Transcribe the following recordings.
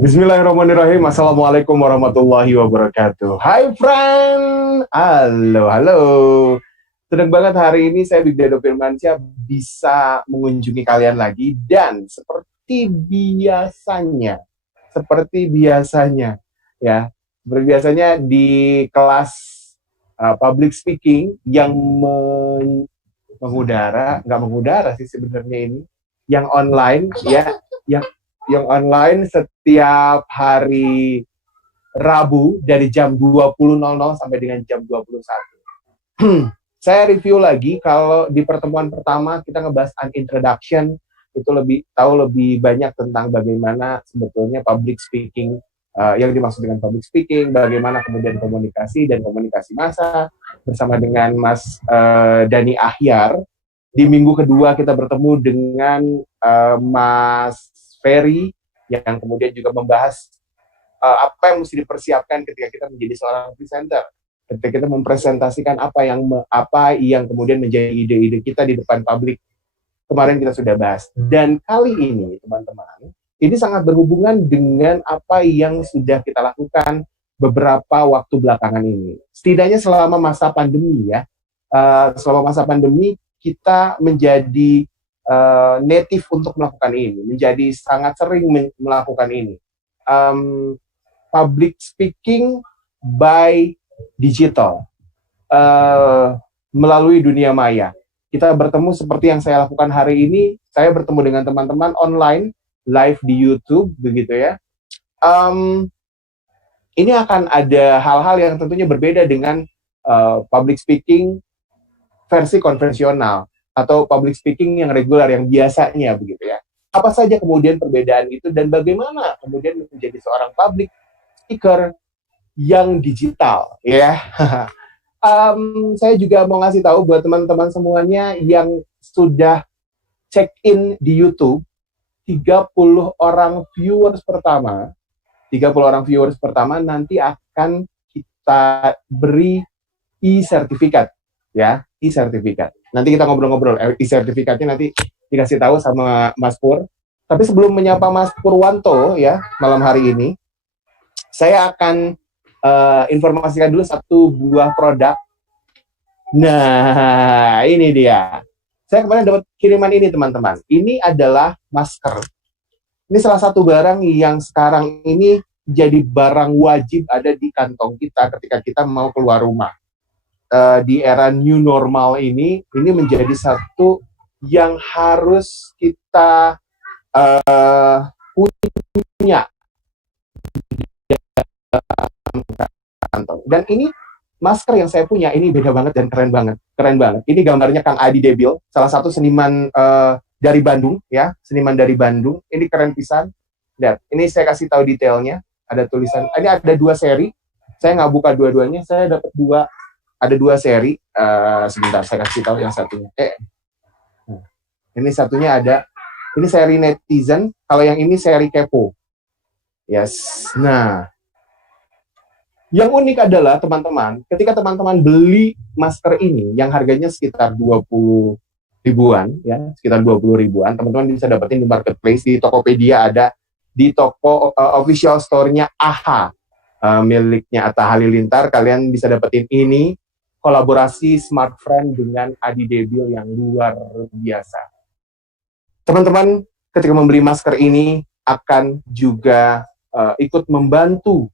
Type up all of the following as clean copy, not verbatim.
Bismillahirrahmanirrahim. Assalamualaikum warahmatullahi wabarakatuh. Hai friend. Halo, halo. Senang banget hari ini saya Bigdado Firmansyah bisa mengunjungi kalian lagi. Dan seperti biasanya ya, seperti biasanya di kelas public speaking yang nggak mengudara sih sebenarnya ini, yang online ya, yang online setiap hari Rabu dari jam 20.00 sampai dengan jam 21. Saya review lagi, kalau di pertemuan pertama kita ngebahas an introduction, itu lebih banyak tentang bagaimana sebetulnya public speaking, yang dimaksud dengan public speaking, bagaimana kemudian komunikasi dan komunikasi massa bersama dengan Mas Dani Ahyar. Di minggu kedua kita bertemu dengan Mas Ferry yang kemudian juga membahas apa yang mesti dipersiapkan ketika kita menjadi seorang presenter, ketika kita mempresentasikan apa yang kemudian menjadi ide-ide kita di depan publik. Kemarin kita sudah bahas. Dan kali ini, teman-teman, ini sangat berhubungan dengan apa yang sudah kita lakukan beberapa waktu belakangan ini. Setidaknya selama masa pandemi ya. Selama masa pandemi kita menjadi native untuk melakukan ini, menjadi sangat sering melakukan ini. Public speaking by digital, melalui dunia maya. Kita bertemu seperti yang saya lakukan hari ini. Saya bertemu dengan teman-teman online, live di YouTube, begitu ya. Ini akan ada hal-hal yang tentunya berbeda dengan public speaking versi konvensional atau public speaking yang reguler, yang biasanya, begitu ya. Apa saja kemudian perbedaan itu dan bagaimana kemudian menjadi seorang public speaker yang digital, ya. Saya juga mau ngasih tahu buat teman-teman semuanya yang sudah check in di YouTube, 30 orang viewers pertama nanti akan kita beri e-sertifikat, ya, e-sertifikat. Nanti kita ngobrol-ngobrol, e-sertifikatnya nanti dikasih tahu sama Mas Pur. Tapi sebelum menyapa Mas Purwanto ya malam hari ini, saya akan informasikan dulu satu buah produk. Nah, ini dia. Saya kemarin dapat kiriman ini, teman-teman. Ini adalah masker. Ini salah satu barang yang sekarang ini jadi barang wajib ada di kantong kita ketika kita mau keluar rumah. Di era new normal ini menjadi satu yang harus kita punya kantong. Dan ini masker yang saya punya ini beda banget dan keren banget. Ini gambarnya Kang Adi Debil, salah satu seniman dari Bandung ya, seniman dari Bandung. Ini keren pisan. Dan ini saya kasih tahu detailnya. Ada tulisan. Ini ada 2 seri. Saya nggak buka dua-duanya. Saya dapat ada 2 seri. Sebentar, saya kasih tahu yang satunya. Ini satunya ada. Ini seri netizen. Kalau yang ini seri kepo. Yes. Nah, yang unik adalah teman-teman, ketika teman-teman beli masker ini yang harganya sekitar 20 ribuan, ya, sekitar 20 ribuan, teman-teman bisa dapetin di marketplace, di Tokopedia ada, di toko official store-nya AHA, miliknya Atta Halilintar, kalian bisa dapetin ini, kolaborasi Smart Friend dengan Adi Debil yang luar biasa. Teman-teman, ketika membeli masker ini akan juga ikut membantu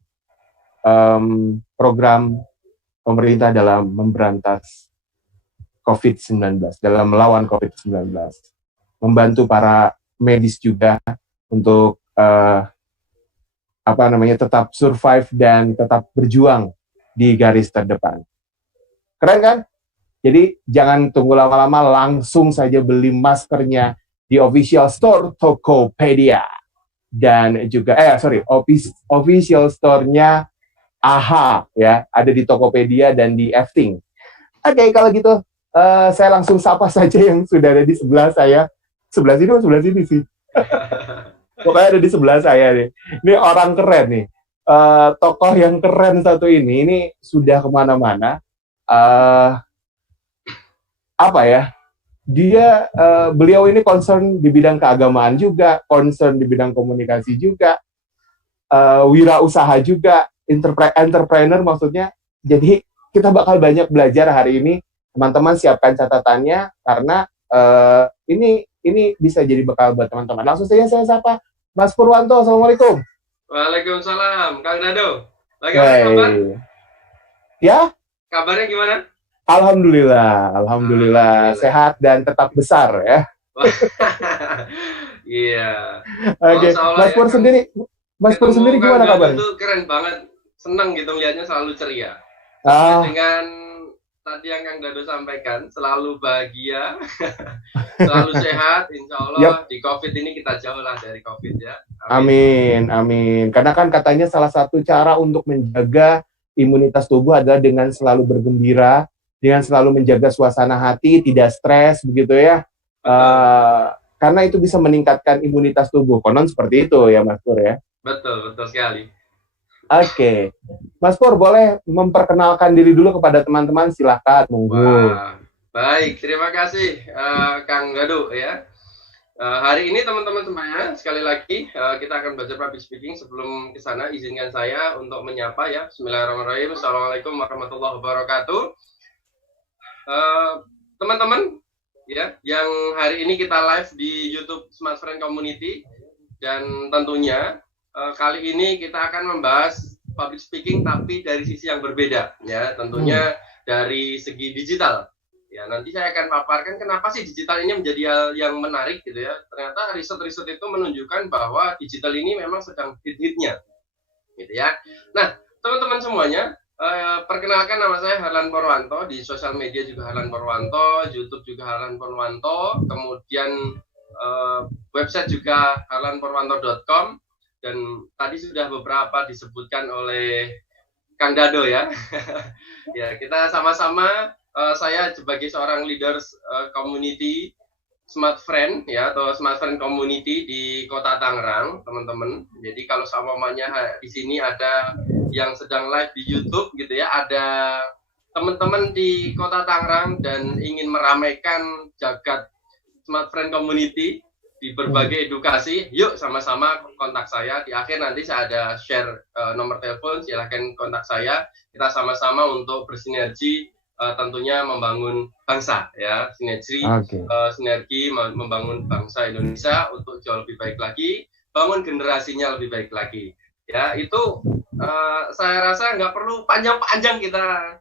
program pemerintah dalam memberantas COVID-19, dalam melawan COVID-19. Membantu para medis juga untuk tetap survive dan tetap berjuang di garis terdepan. Keren kan? Jadi jangan tunggu lama-lama, langsung saja beli maskernya di official store Tokopedia. Dan juga, official store-nya AHA ya, ada di Tokopedia dan di Efting. Oke, kalau gitu saya langsung sapa saja yang sudah ada di sebelah saya. Sebelah sini sih. Pokoknya ada di sebelah saya nih. Ini orang keren nih. Tokoh yang keren satu ini sudah kemana-mana. beliau ini concern di bidang keagamaan juga, concern di bidang komunikasi juga, wirausaha juga, entrepreneur maksudnya. Jadi kita bakal banyak belajar hari ini. Teman-teman siapkan catatannya karena ini bisa jadi bekal buat teman-teman. Langsung saja saya sapa Mas Purwanto. Assalamualaikum. Waalaikumsalam, Kang Dado. Bagaimana kabar? Ya? Kabarnya gimana? Alhamdulillah sehat dan tetap besar ya. Iya. Oke, Mas Pur sendiri gimana kabarnya? Itu keren banget, senang gitu lihatnya selalu ceria. Dengan tadi yang Kang Dado sampaikan, selalu bahagia, selalu sehat, insya Allah. Di COVID ini kita jauh lah dari COVID ya. Amin. Karena kan katanya salah satu cara untuk menjaga imunitas tubuh adalah dengan selalu bergembira, dengan selalu menjaga suasana hati, tidak stres, begitu ya. Karena itu bisa meningkatkan imunitas tubuh. Konon seperti itu ya, Mas Pur ya. Betul sekali. Oke, Mas Pur boleh memperkenalkan diri dulu kepada teman-teman, silakan, monggo. Wah, baik, terima kasih Kang Dado ya. Hari ini teman-teman semuanya, sekali lagi kita akan belajar public speaking. Sebelum ke sana, izinkan saya untuk menyapa ya. Bismillahirrahmanirrahim. Assalamualaikum warahmatullahi wabarakatuh. Teman-teman ya, yang hari ini kita live di YouTube Smart Friend Community, dan tentunya kali ini kita akan membahas public speaking tapi dari sisi yang berbeda ya, tentunya dari segi digital. Ya, nanti saya akan paparkan kenapa sih digital ini menjadi hal yang menarik gitu ya. Ternyata riset-riset itu menunjukkan bahwa digital ini memang sedang hit-hitnya. Gitu ya. Nah, teman-teman semuanya, perkenalkan nama saya Harlan Purwanto, di sosial media juga Harlan Purwanto, YouTube juga Harlan Purwanto, kemudian website juga harlanpurwanto.com. Dan tadi sudah beberapa disebutkan oleh Kang Dado ya. Ya, kita sama-sama, saya sebagai seorang leaders community Smart Friend ya, atau Smart Friend Community di Kota Tangerang, teman-teman. Jadi kalau semuanya di sini ada yang sedang live di YouTube gitu ya, ada teman-teman di Kota Tangerang dan ingin meramaikan jagat Smart Friend Community di berbagai edukasi, yuk sama-sama kontak saya. Di akhir nanti saya ada share nomor telepon, silahkan kontak saya. Kita sama-sama untuk bersinergi, tentunya membangun bangsa ya, sinergi membangun bangsa Indonesia untuk jauh lebih baik lagi, bangun generasinya lebih baik lagi. Ya, itu saya rasa nggak perlu panjang-panjang kita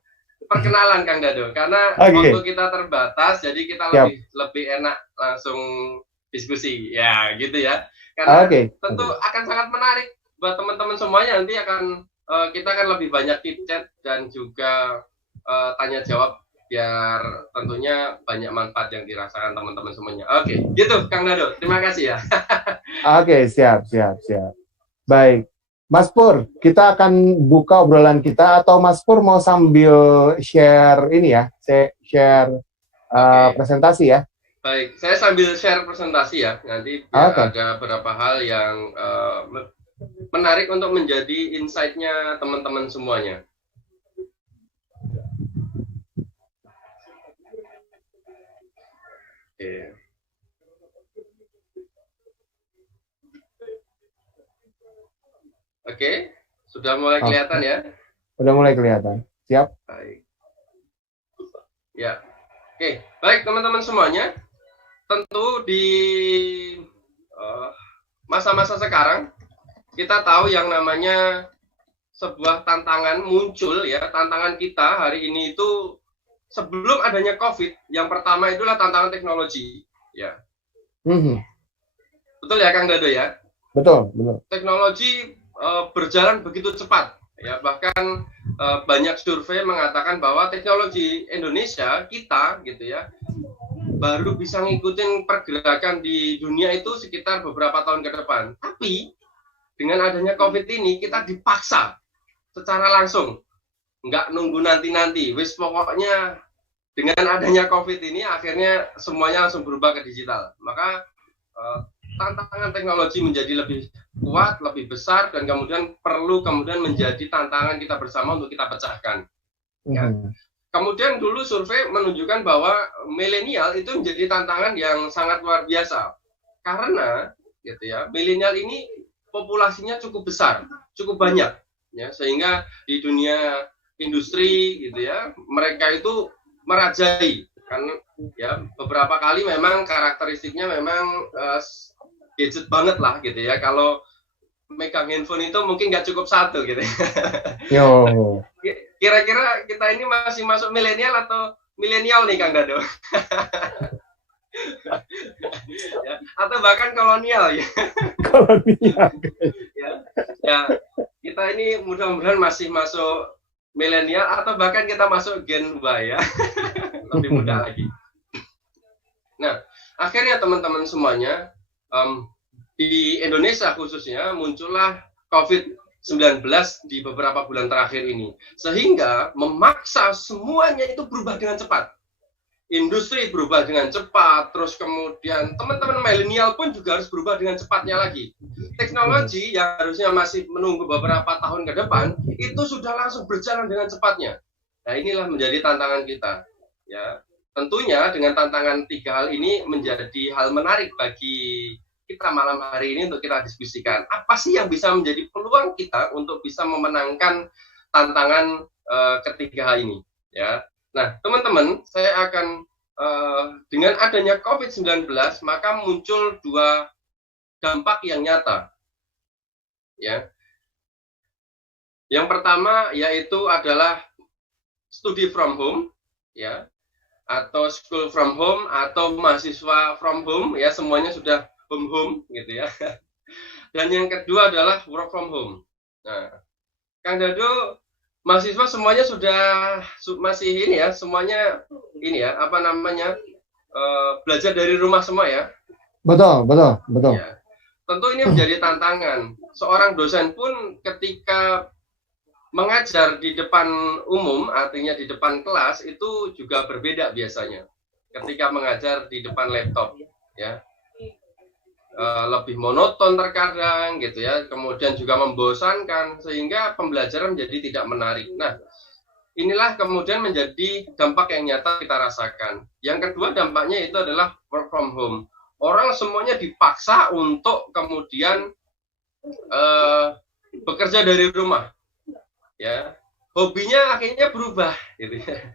perkenalan Kang Dado, karena waktu kita terbatas, jadi kita lebih enak langsung diskusi ya gitu ya, karena tentu akan sangat menarik buat teman-teman semuanya. Nanti kita akan lebih banyak chit chat dan juga tanya jawab, biar tentunya banyak manfaat yang dirasakan teman-teman semuanya. Oke, gitu Kang Dado, terima kasih ya. Oke, siap. Baik, Mas Pur, kita akan buka obrolan kita, atau Mas Pur mau sambil share ini ya, share presentasi ya. Baik, saya sambil share presentasi ya, nanti ada beberapa hal yang menarik untuk menjadi insight-nya teman-teman semuanya. Oke, sudah mulai kelihatan ya? Sudah mulai kelihatan, siap? Baik. Ya, oke, baik teman-teman semuanya. Tentu di masa-masa sekarang kita tahu yang namanya sebuah tantangan muncul ya. Tantangan kita hari ini itu sebelum adanya COVID, yang pertama itulah tantangan teknologi ya. Betul ya Kang Dado ya? Betul. Teknologi berjalan begitu cepat ya, bahkan banyak survei mengatakan bahwa teknologi Indonesia kita gitu ya baru bisa ngikutin pergerakan di dunia itu sekitar beberapa tahun ke depan. Tapi dengan adanya COVID ini kita dipaksa secara langsung, nggak nunggu nanti-nanti. Wis pokoknya dengan adanya COVID ini akhirnya semuanya langsung berubah ke digital. Maka tantangan teknologi menjadi lebih kuat, lebih besar, dan kemudian perlu menjadi tantangan kita bersama untuk kita pecahkan. Ya. Kemudian dulu survei menunjukkan bahwa milenial itu menjadi tantangan yang sangat luar biasa. Karena gitu ya, milenial ini populasinya cukup besar, cukup banyak ya, sehingga di dunia industri gitu ya, mereka itu merajai kan ya, beberapa kali memang karakteristiknya memang gadget banget lah gitu ya. Kalau megang handphone itu mungkin nggak cukup satu gitu. Yo. Kira-kira kita ini masih masuk milenial atau milenial nih Kang Dado? Ya, atau bahkan kolonial ya. Kolonial. Ya, kita ini mudah-mudahan masih masuk milenial atau bahkan kita masuk Gen Y ya. Lebih mudah lagi. Nah, akhirnya teman-teman semuanya, di Indonesia khususnya muncullah COVID-19 di beberapa bulan terakhir ini. Sehingga memaksa semuanya itu berubah dengan cepat. Industri berubah dengan cepat, terus kemudian teman-teman milenial pun juga harus berubah dengan cepatnya lagi. Teknologi yang harusnya masih menunggu beberapa tahun ke depan, itu sudah langsung berjalan dengan cepatnya. Nah, inilah menjadi tantangan kita. Ya, tentunya dengan tantangan 3 hal ini menjadi hal menarik bagi kita malam hari ini untuk kita diskusikan. Apa sih yang bisa menjadi peluang kita untuk bisa memenangkan tantangan ketiga hal ini? Ya. Nah, teman-teman, saya akan dengan adanya COVID-19 maka muncul 2 dampak yang nyata. Ya. Yang pertama yaitu adalah study from home, ya, atau school from home, atau mahasiswa from home, ya, semuanya sudah home gitu ya. Dan yang kedua adalah work from home. Nah, Kang Dado, mahasiswa semuanya sudah masih ini ya, semuanya ini ya, apa namanya, belajar dari rumah semua ya. Betul. Ya. Tentu ini menjadi tantangan. Seorang dosen pun ketika mengajar di depan umum, artinya di depan kelas, itu juga berbeda biasanya. Ketika mengajar di depan laptop, ya. Lebih monoton terkadang gitu ya, kemudian juga membosankan sehingga pembelajaran menjadi tidak menarik. Nah, inilah kemudian menjadi dampak yang nyata kita rasakan. Yang kedua dampaknya itu adalah work from home. Orang semuanya dipaksa untuk kemudian bekerja dari rumah. Ya, hobinya akhirnya berubah gitu ya.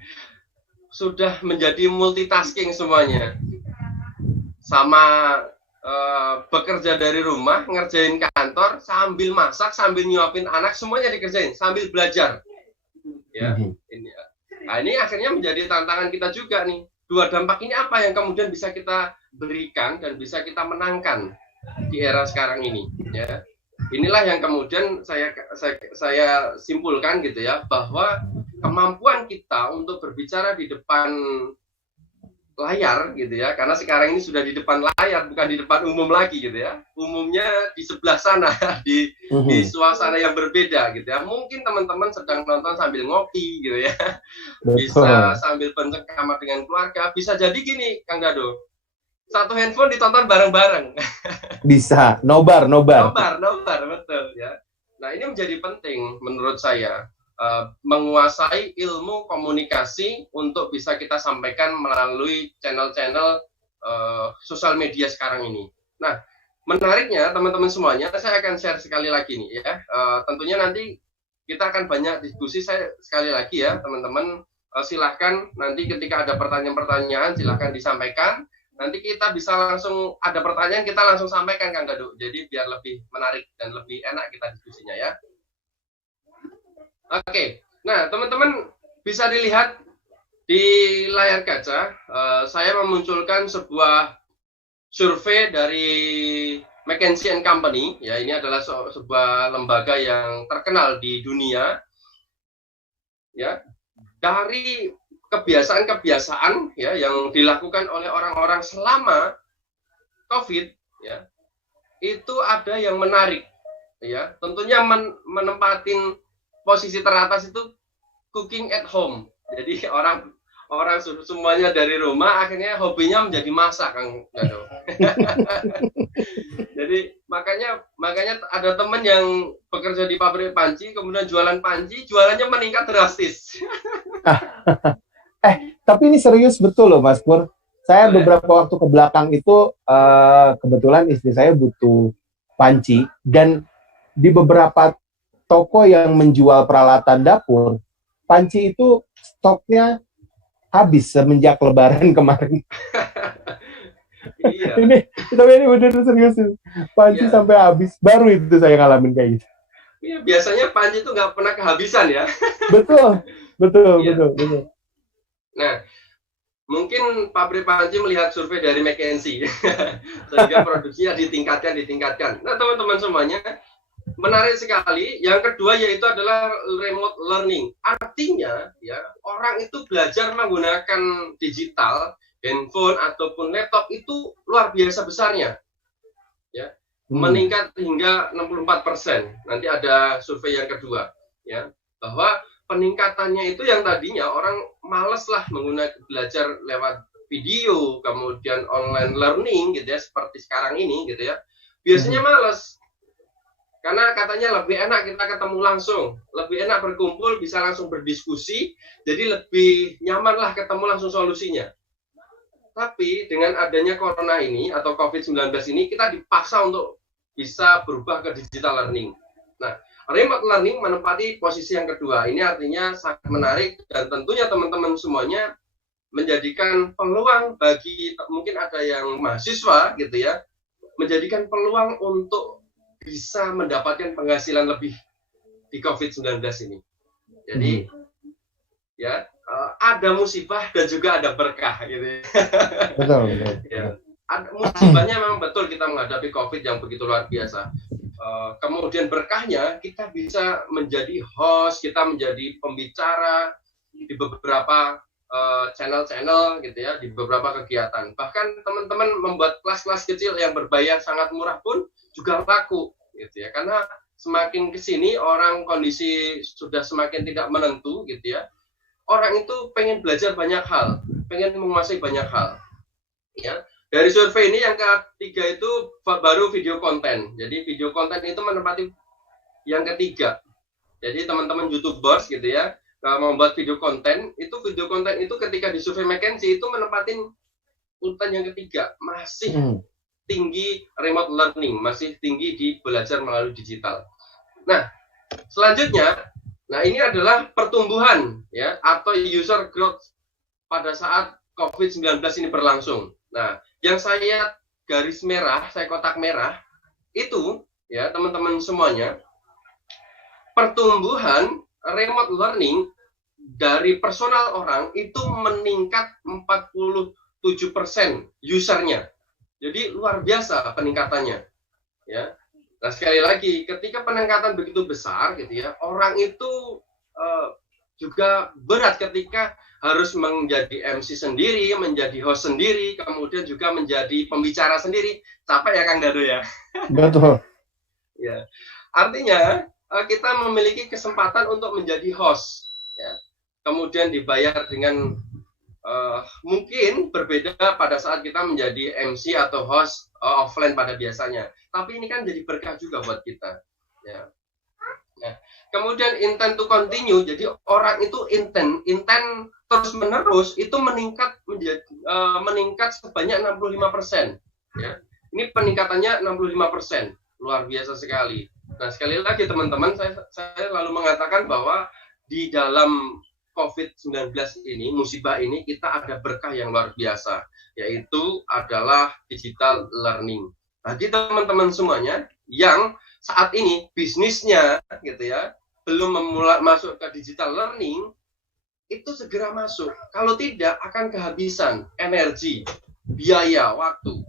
Sudah menjadi multitasking semuanya. Sama bekerja dari rumah, ngerjain kantor, sambil masak, sambil nyuapin anak, semuanya dikerjain, sambil belajar. Ya, ini akhirnya menjadi tantangan kita juga nih. 2 dampak ini apa yang kemudian bisa kita berikan dan bisa kita menangkan di era sekarang ini. Ya, inilah yang kemudian saya simpulkan gitu ya, bahwa kemampuan kita untuk berbicara di depan layar gitu ya, karena sekarang ini sudah di depan layar, bukan di depan umum lagi gitu ya, umumnya di sebelah sana, di suasana yang berbeda gitu ya. Mungkin teman-teman sedang nonton sambil ngopi gitu ya. Bisa sambil bercengkrama dengan keluarga, bisa jadi gini Kang Dado, satu handphone ditonton bareng-bareng. Bisa, nobar betul ya. Nah, ini menjadi penting menurut saya, menguasai ilmu komunikasi untuk bisa kita sampaikan melalui channel-channel sosial media sekarang ini. Nah, menariknya teman-teman semuanya, saya akan share sekali lagi nih ya. Tentunya nanti kita akan banyak diskusi. Saya sekali lagi ya teman-teman, silahkan nanti ketika ada pertanyaan-pertanyaan silahkan disampaikan. Nanti kita bisa langsung ada pertanyaan, kita langsung sampaikan Kang Dado. Jadi biar lebih menarik dan lebih enak kita diskusinya ya. Oke, nah teman-teman bisa dilihat di layar kaca, saya memunculkan sebuah survei dari McKinsey & Company. Ya, ini adalah sebuah lembaga yang terkenal di dunia. Ya, dari kebiasaan-kebiasaan ya yang dilakukan oleh orang-orang selama COVID, ya, itu ada yang menarik. Ya, tentunya menempatin posisi teratas itu cooking at home. Jadi orang semuanya dari rumah, akhirnya hobinya menjadi masak, Kang Dado. Jadi makanya ada teman yang bekerja di pabrik panci, kemudian jualan panci, jualannya meningkat drastis. Tapi ini serius betul loh Mas Pur. Saya Betul ya? beberapa waktu ke belakang itu kebetulan istri saya butuh panci, dan di beberapa toko yang menjual peralatan dapur, panci itu stoknya habis semenjak Lebaran kemarin. Iya. Tapi ini bener serius. Panci Iya. sampai habis. Baru itu saya ngalamin kayak gitu. Iya, biasanya panci itu nggak pernah kehabisan ya. Betul. Iya. Betul. Nah, mungkin pabrik panci melihat survei dari McKinsey sehingga produksinya ditingkatkan. Nah, teman-teman semuanya, menarik sekali. Yang kedua yaitu adalah remote learning. Artinya, ya, orang itu belajar menggunakan digital, handphone ataupun laptop itu luar biasa besarnya. Ya, meningkat hingga 64%. Nanti ada survei yang kedua, ya, bahwa peningkatannya itu yang tadinya orang males lah menggunakan belajar lewat video, kemudian online learning gitu ya, seperti sekarang ini gitu ya. Biasanya males. Karena katanya lebih enak kita ketemu langsung, lebih enak berkumpul, bisa langsung berdiskusi, jadi lebih nyaman lah ketemu langsung solusinya. Tapi dengan adanya corona ini atau COVID-19 ini, kita dipaksa untuk bisa berubah ke digital learning. Nah, remote learning menempati posisi yang kedua. Ini artinya sangat menarik dan tentunya teman-teman semuanya menjadikan peluang bagi mungkin ada yang mahasiswa gitu ya, menjadikan peluang untuk bisa mendapatkan penghasilan lebih di COVID-19 ini. Jadi ya ada musibah dan juga ada berkah gitu. Betul. Ya. Musibahnya memang betul kita menghadapi COVID yang begitu luar biasa. Kemudian berkahnya kita bisa menjadi host, kita menjadi pembicara di beberapa channel-channel gitu ya, di beberapa kegiatan. Bahkan teman-teman membuat kelas-kelas kecil yang berbayar sangat murah pun juga laku gitu ya. Karena semakin kesini orang kondisi sudah semakin tidak menentu gitu ya. Orang itu pengen belajar banyak hal, pengen menguasai banyak hal. Ya. Dari survei ini yang ketiga itu baru video konten. Jadi video konten itu menempati yang ketiga. Jadi teman-teman YouTubers gitu ya, membuat video konten itu ketika di survei McKinsey itu menempatin urutan yang ketiga, masih tinggi remote learning, masih tinggi di belajar melalui digital. Nah, selanjutnya, nah ini adalah pertumbuhan ya atau user growth pada saat COVID-19 ini berlangsung. Nah, yang saya garis merah, saya kotak merah, itu ya teman-teman semuanya, pertumbuhan remote learning dari personal orang itu meningkat 47% usernya. Jadi luar biasa peningkatannya. Ya. Nah, sekali lagi, ketika peningkatan begitu besar gitu ya, orang itu juga berat ketika harus menjadi MC sendiri, menjadi host sendiri, kemudian juga menjadi pembicara sendiri. Capek ya Kang Dado ya? Betul. Ya. Artinya kita memiliki kesempatan untuk menjadi host, ya. Kemudian dibayar dengan mungkin berbeda pada saat kita menjadi MC atau host offline pada biasanya. Tapi ini kan jadi berkah juga buat kita. Ya. Nah, kemudian intent to continue, jadi orang itu intent terus menerus itu meningkat sebanyak 65%. Ya. Ini peningkatannya 65%, luar biasa sekali. Nah, sekali lagi teman-teman, saya lalu mengatakan bahwa di dalam COVID-19 ini, musibah ini, kita ada berkah yang luar biasa, yaitu adalah digital learning. Bagi teman-teman semuanya yang saat ini bisnisnya gitu ya belum masuk ke digital learning, itu segera masuk. Kalau tidak akan kehabisan energi, biaya, waktu.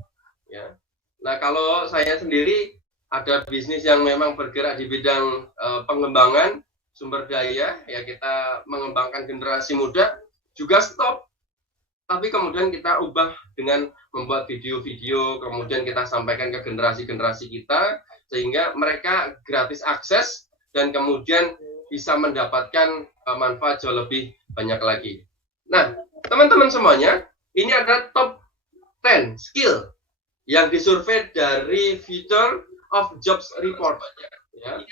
Ya. Nah, kalau saya sendiri ada bisnis yang memang bergerak di bidang pengembangan sumber daya, ya kita mengembangkan generasi muda, juga stop. Tapi kemudian kita ubah dengan membuat video-video, kemudian kita sampaikan ke generasi-generasi kita, sehingga mereka gratis akses, dan kemudian bisa mendapatkan manfaat jauh lebih banyak lagi. Nah, teman-teman semuanya, ini ada top 10 skill yang disurvei dari Future of Jobs Report. Ya.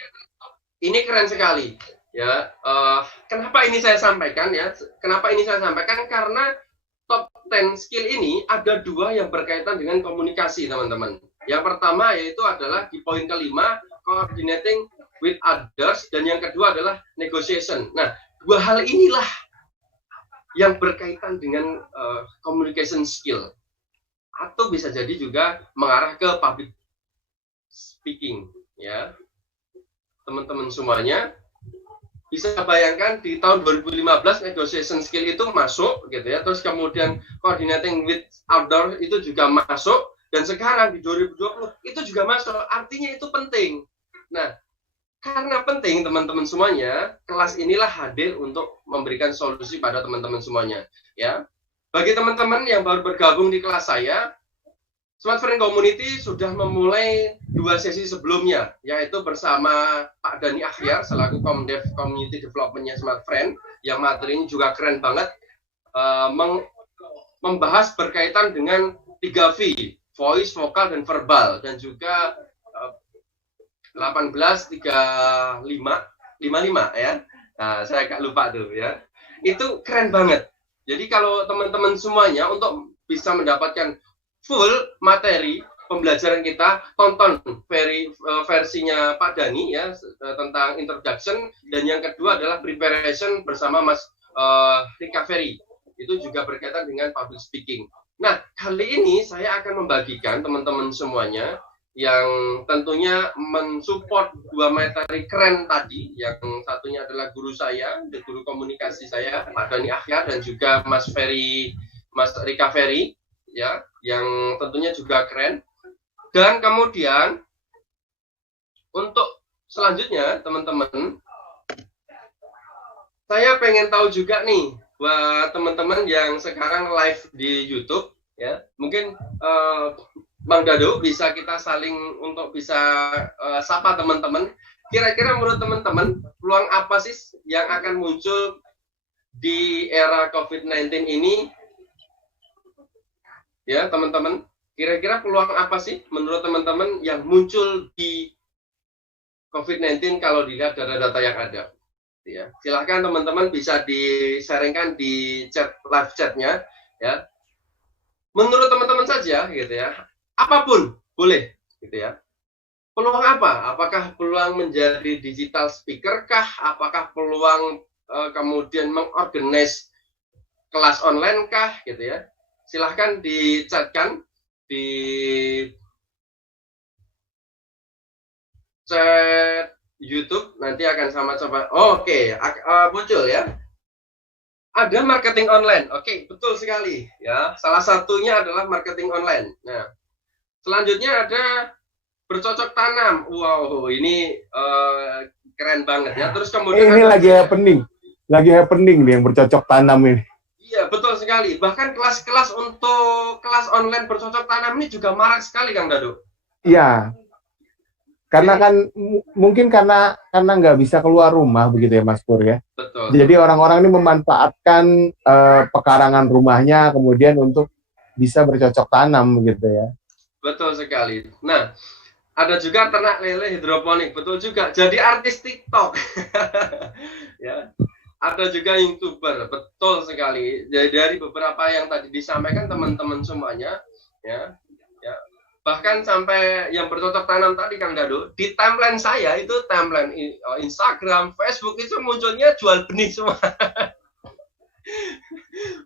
Ini keren sekali. Ya, kenapa ini saya sampaikan ya? Kenapa ini saya sampaikan? Karena top 10 skill ini ada dua yang berkaitan dengan komunikasi, teman-teman. Yang pertama yaitu adalah di poin kelima, coordinating with others, dan yang kedua adalah negotiation. Nah, dua hal inilah yang berkaitan dengan communication skill, atau bisa jadi juga mengarah ke public speaking, ya. Teman-teman semuanya bisa bayangkan di tahun 2015 negotiation skill itu masuk gitu ya, terus kemudian coordinating with outdoor itu juga masuk, dan sekarang di 2020 itu juga masuk, artinya itu penting. Nah, karena penting teman-teman semuanya, kelas inilah hadir untuk memberikan solusi pada teman-teman semuanya ya. Bagi teman-teman yang baru bergabung di kelas saya, Smart Friend Community sudah memulai 2 sesi sebelumnya, yaitu bersama Pak Dani Akhyar selaku Komdev Community Development-nya Smart Friend, yang materinya juga keren banget, membahas berkaitan dengan 3V, voice, vokal, dan verbal, dan juga 1835 55 ya. Nah, saya agak lupa tuh ya. Itu keren banget. Jadi kalau teman-teman semuanya untuk bisa mendapatkan full materi pembelajaran kita, tonton versinya Pak Dani ya tentang introduction, dan yang kedua adalah preparation bersama Mas Rika Ferry. Itu juga berkaitan dengan public speaking. Nah, kali ini saya akan membagikan teman-teman semuanya yang tentunya mensupport 2 materi keren tadi. Yang satunya adalah guru saya, guru komunikasi saya, Pak Dani Akhyar, dan juga Mas Rika Ferry, ya, yang tentunya juga keren. Dan kemudian untuk selanjutnya teman-teman, saya pengen tahu juga nih buat teman-teman yang sekarang live di YouTube ya, mungkin Bang Dado bisa kita saling untuk bisa sapa teman-teman. Kira-kira menurut teman-teman peluang apa sih yang akan muncul di era COVID-19 ini? Ya, teman-teman, kira-kira peluang apa sih menurut teman-teman yang muncul di COVID-19 kalau dilihat data-data yang ada? Ya, silahkan teman-teman bisa di-sharingkan di chat live chatnya, ya. Menurut teman-teman saja, gitu ya. Apapun boleh, gitu ya. Peluang apa? Apakah peluang menjadi digital speaker kah? Apakah peluang kemudian mengorganize kelas online kah, gitu ya? Silahkan dicatkan di chat YouTube, nanti akan sama-sama. Oke, muncul ya. Ada marketing online. Oke, betul sekali ya. Salah satunya adalah marketing online. Nah, selanjutnya ada bercocok tanam. Wow, ini keren banget ya. Terus kemudian ini lagi happening nih yang bercocok tanam ini. Iya, betul sekali. Bahkan kelas-kelas untuk kelas online bercocok tanam ini juga marak sekali, Kang Dado. Iya. Karena kan mungkin karena nggak bisa keluar rumah begitu ya Mas Pur ya. Betul. Jadi orang-orang ini memanfaatkan pekarangan rumahnya kemudian untuk bisa bercocok tanam gitu ya. Betul sekali. Nah, ada juga ternak lele hidroponik, betul juga. Jadi artis TikTok. Ya. Ada juga YouTuber, betul sekali. Jadi dari beberapa yang tadi disampaikan teman-teman semuanya, ya. Bahkan sampai yang bercocok tanam tadi Kang Dado, di timeline saya itu timeline Instagram, Facebook itu munculnya jual benih semua.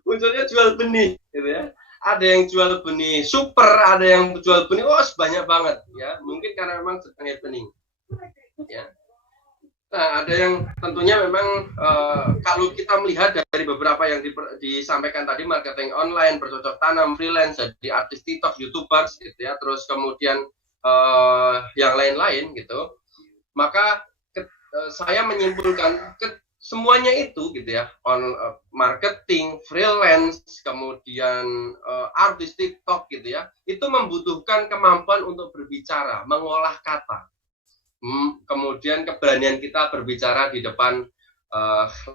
Munculnya jual benih, gitu ya. Ada yang jual benih super, ada yang jual benih, banyak banget, ya. Mungkin karena memang sedang happening, ya. Nah, ada yang tentunya memang kalau kita melihat dari beberapa yang disampaikan tadi, marketing online, bercocok tanam, freelance, jadi artis TikTok, YouTubers, gitu ya, terus kemudian yang lain-lain gitu, maka saya menyimpulkan semuanya itu gitu ya, marketing, freelance, kemudian artis TikTok gitu ya, itu membutuhkan kemampuan untuk berbicara, mengolah kata. Kemudian keberanian kita berbicara di depan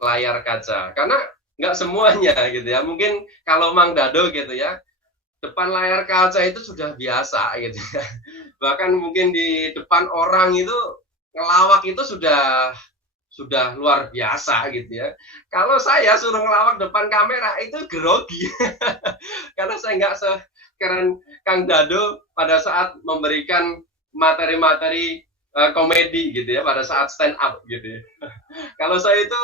layar kaca, karena nggak semuanya gitu ya, mungkin kalau Mang Dado gitu ya, depan layar kaca itu sudah biasa gitu ya, bahkan mungkin di depan orang itu ngelawak itu sudah sudah luar biasa gitu ya. Kalau saya suruh ngelawak depan kamera itu grogi. Karena saya nggak sekeren Kang Dado pada saat memberikan materi-materi komedi gitu ya, pada saat stand up gitu ya. Kalau saya itu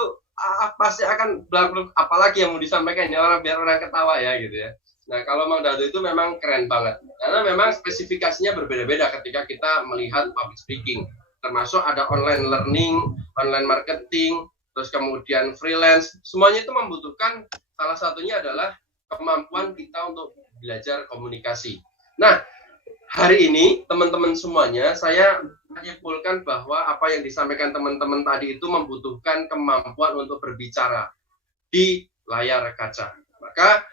pasti akan bilang apalagi yang mau disampaikan ya orang biar orang ketawa ya gitu ya. Nah kalau Mang Dado itu memang keren banget karena memang spesifikasinya berbeda-beda ketika kita melihat public speaking, termasuk ada online learning, online marketing, terus kemudian freelance, semuanya itu membutuhkan salah satunya adalah kemampuan kita untuk belajar komunikasi. Nah hari ini teman-teman semuanya saya menyimpulkan bahwa apa yang disampaikan teman-teman tadi itu membutuhkan kemampuan untuk berbicara di layar kaca. Maka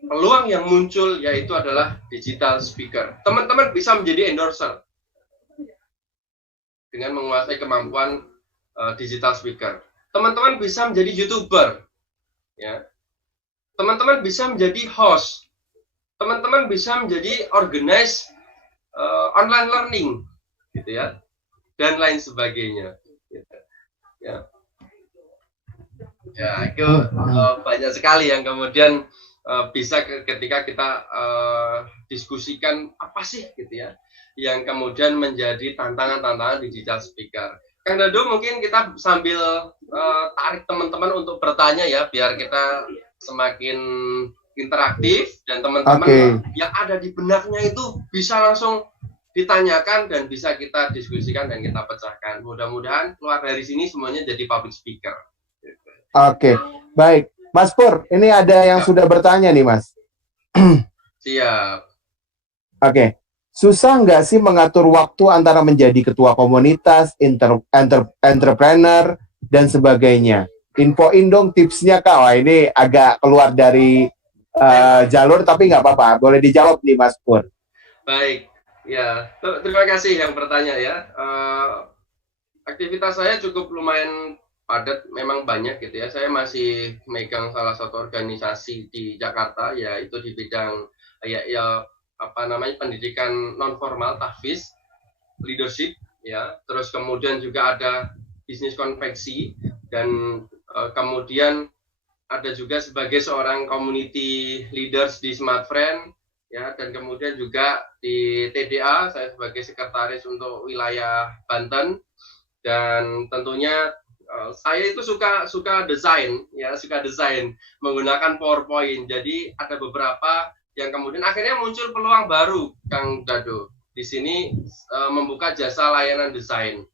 peluang yang muncul yaitu adalah digital speaker. Teman-teman bisa menjadi endorser dengan menguasai kemampuan digital speaker. Teman-teman bisa menjadi YouTuber, ya. Teman-teman bisa menjadi host. Teman-teman bisa menjadi organize online learning, gitu ya, dan lain sebagainya. Gitu. Ya, ya itu banyak sekali yang kemudian bisa ketika kita diskusikan apa sih gitu ya yang kemudian menjadi tantangan-tantangan digital speaker. Kang Dado mungkin kita sambil tarik teman-teman untuk bertanya ya biar kita semakin interaktif dan teman-teman yang ada di benaknya itu bisa langsung ditanyakan dan bisa kita diskusikan dan kita pecahkan. Mudah-mudahan keluar dari sini semuanya jadi public speaker. Oke, baik. Mas Pur, ini ada yang sudah bertanya nih, Mas. Siap. Oke. Susah nggak sih mengatur waktu antara menjadi ketua komunitas, entrepreneur, dan sebagainya? Infoin dong tipsnya, Kak. Wah, ini agak keluar dari jalur, tapi nggak apa-apa. Boleh dijawab nih, Mas Pur. Baik. Ya, terima kasih yang bertanya ya. Aktivitas saya cukup lumayan padat, memang banyak gitu ya. Saya masih megang salah satu organisasi di Jakarta, yaitu di bidang pendidikan non formal, tahfiz, leadership, ya. Terus kemudian juga ada bisnis konveksi dan kemudian ada juga sebagai seorang community leaders di Smart Friend, ya. Dan kemudian juga di TDA saya sebagai sekretaris untuk wilayah Banten dan tentunya saya itu suka desain ya, suka desain menggunakan PowerPoint. Jadi ada beberapa yang kemudian akhirnya muncul peluang baru Kang Dado di sini membuka jasa layanan desain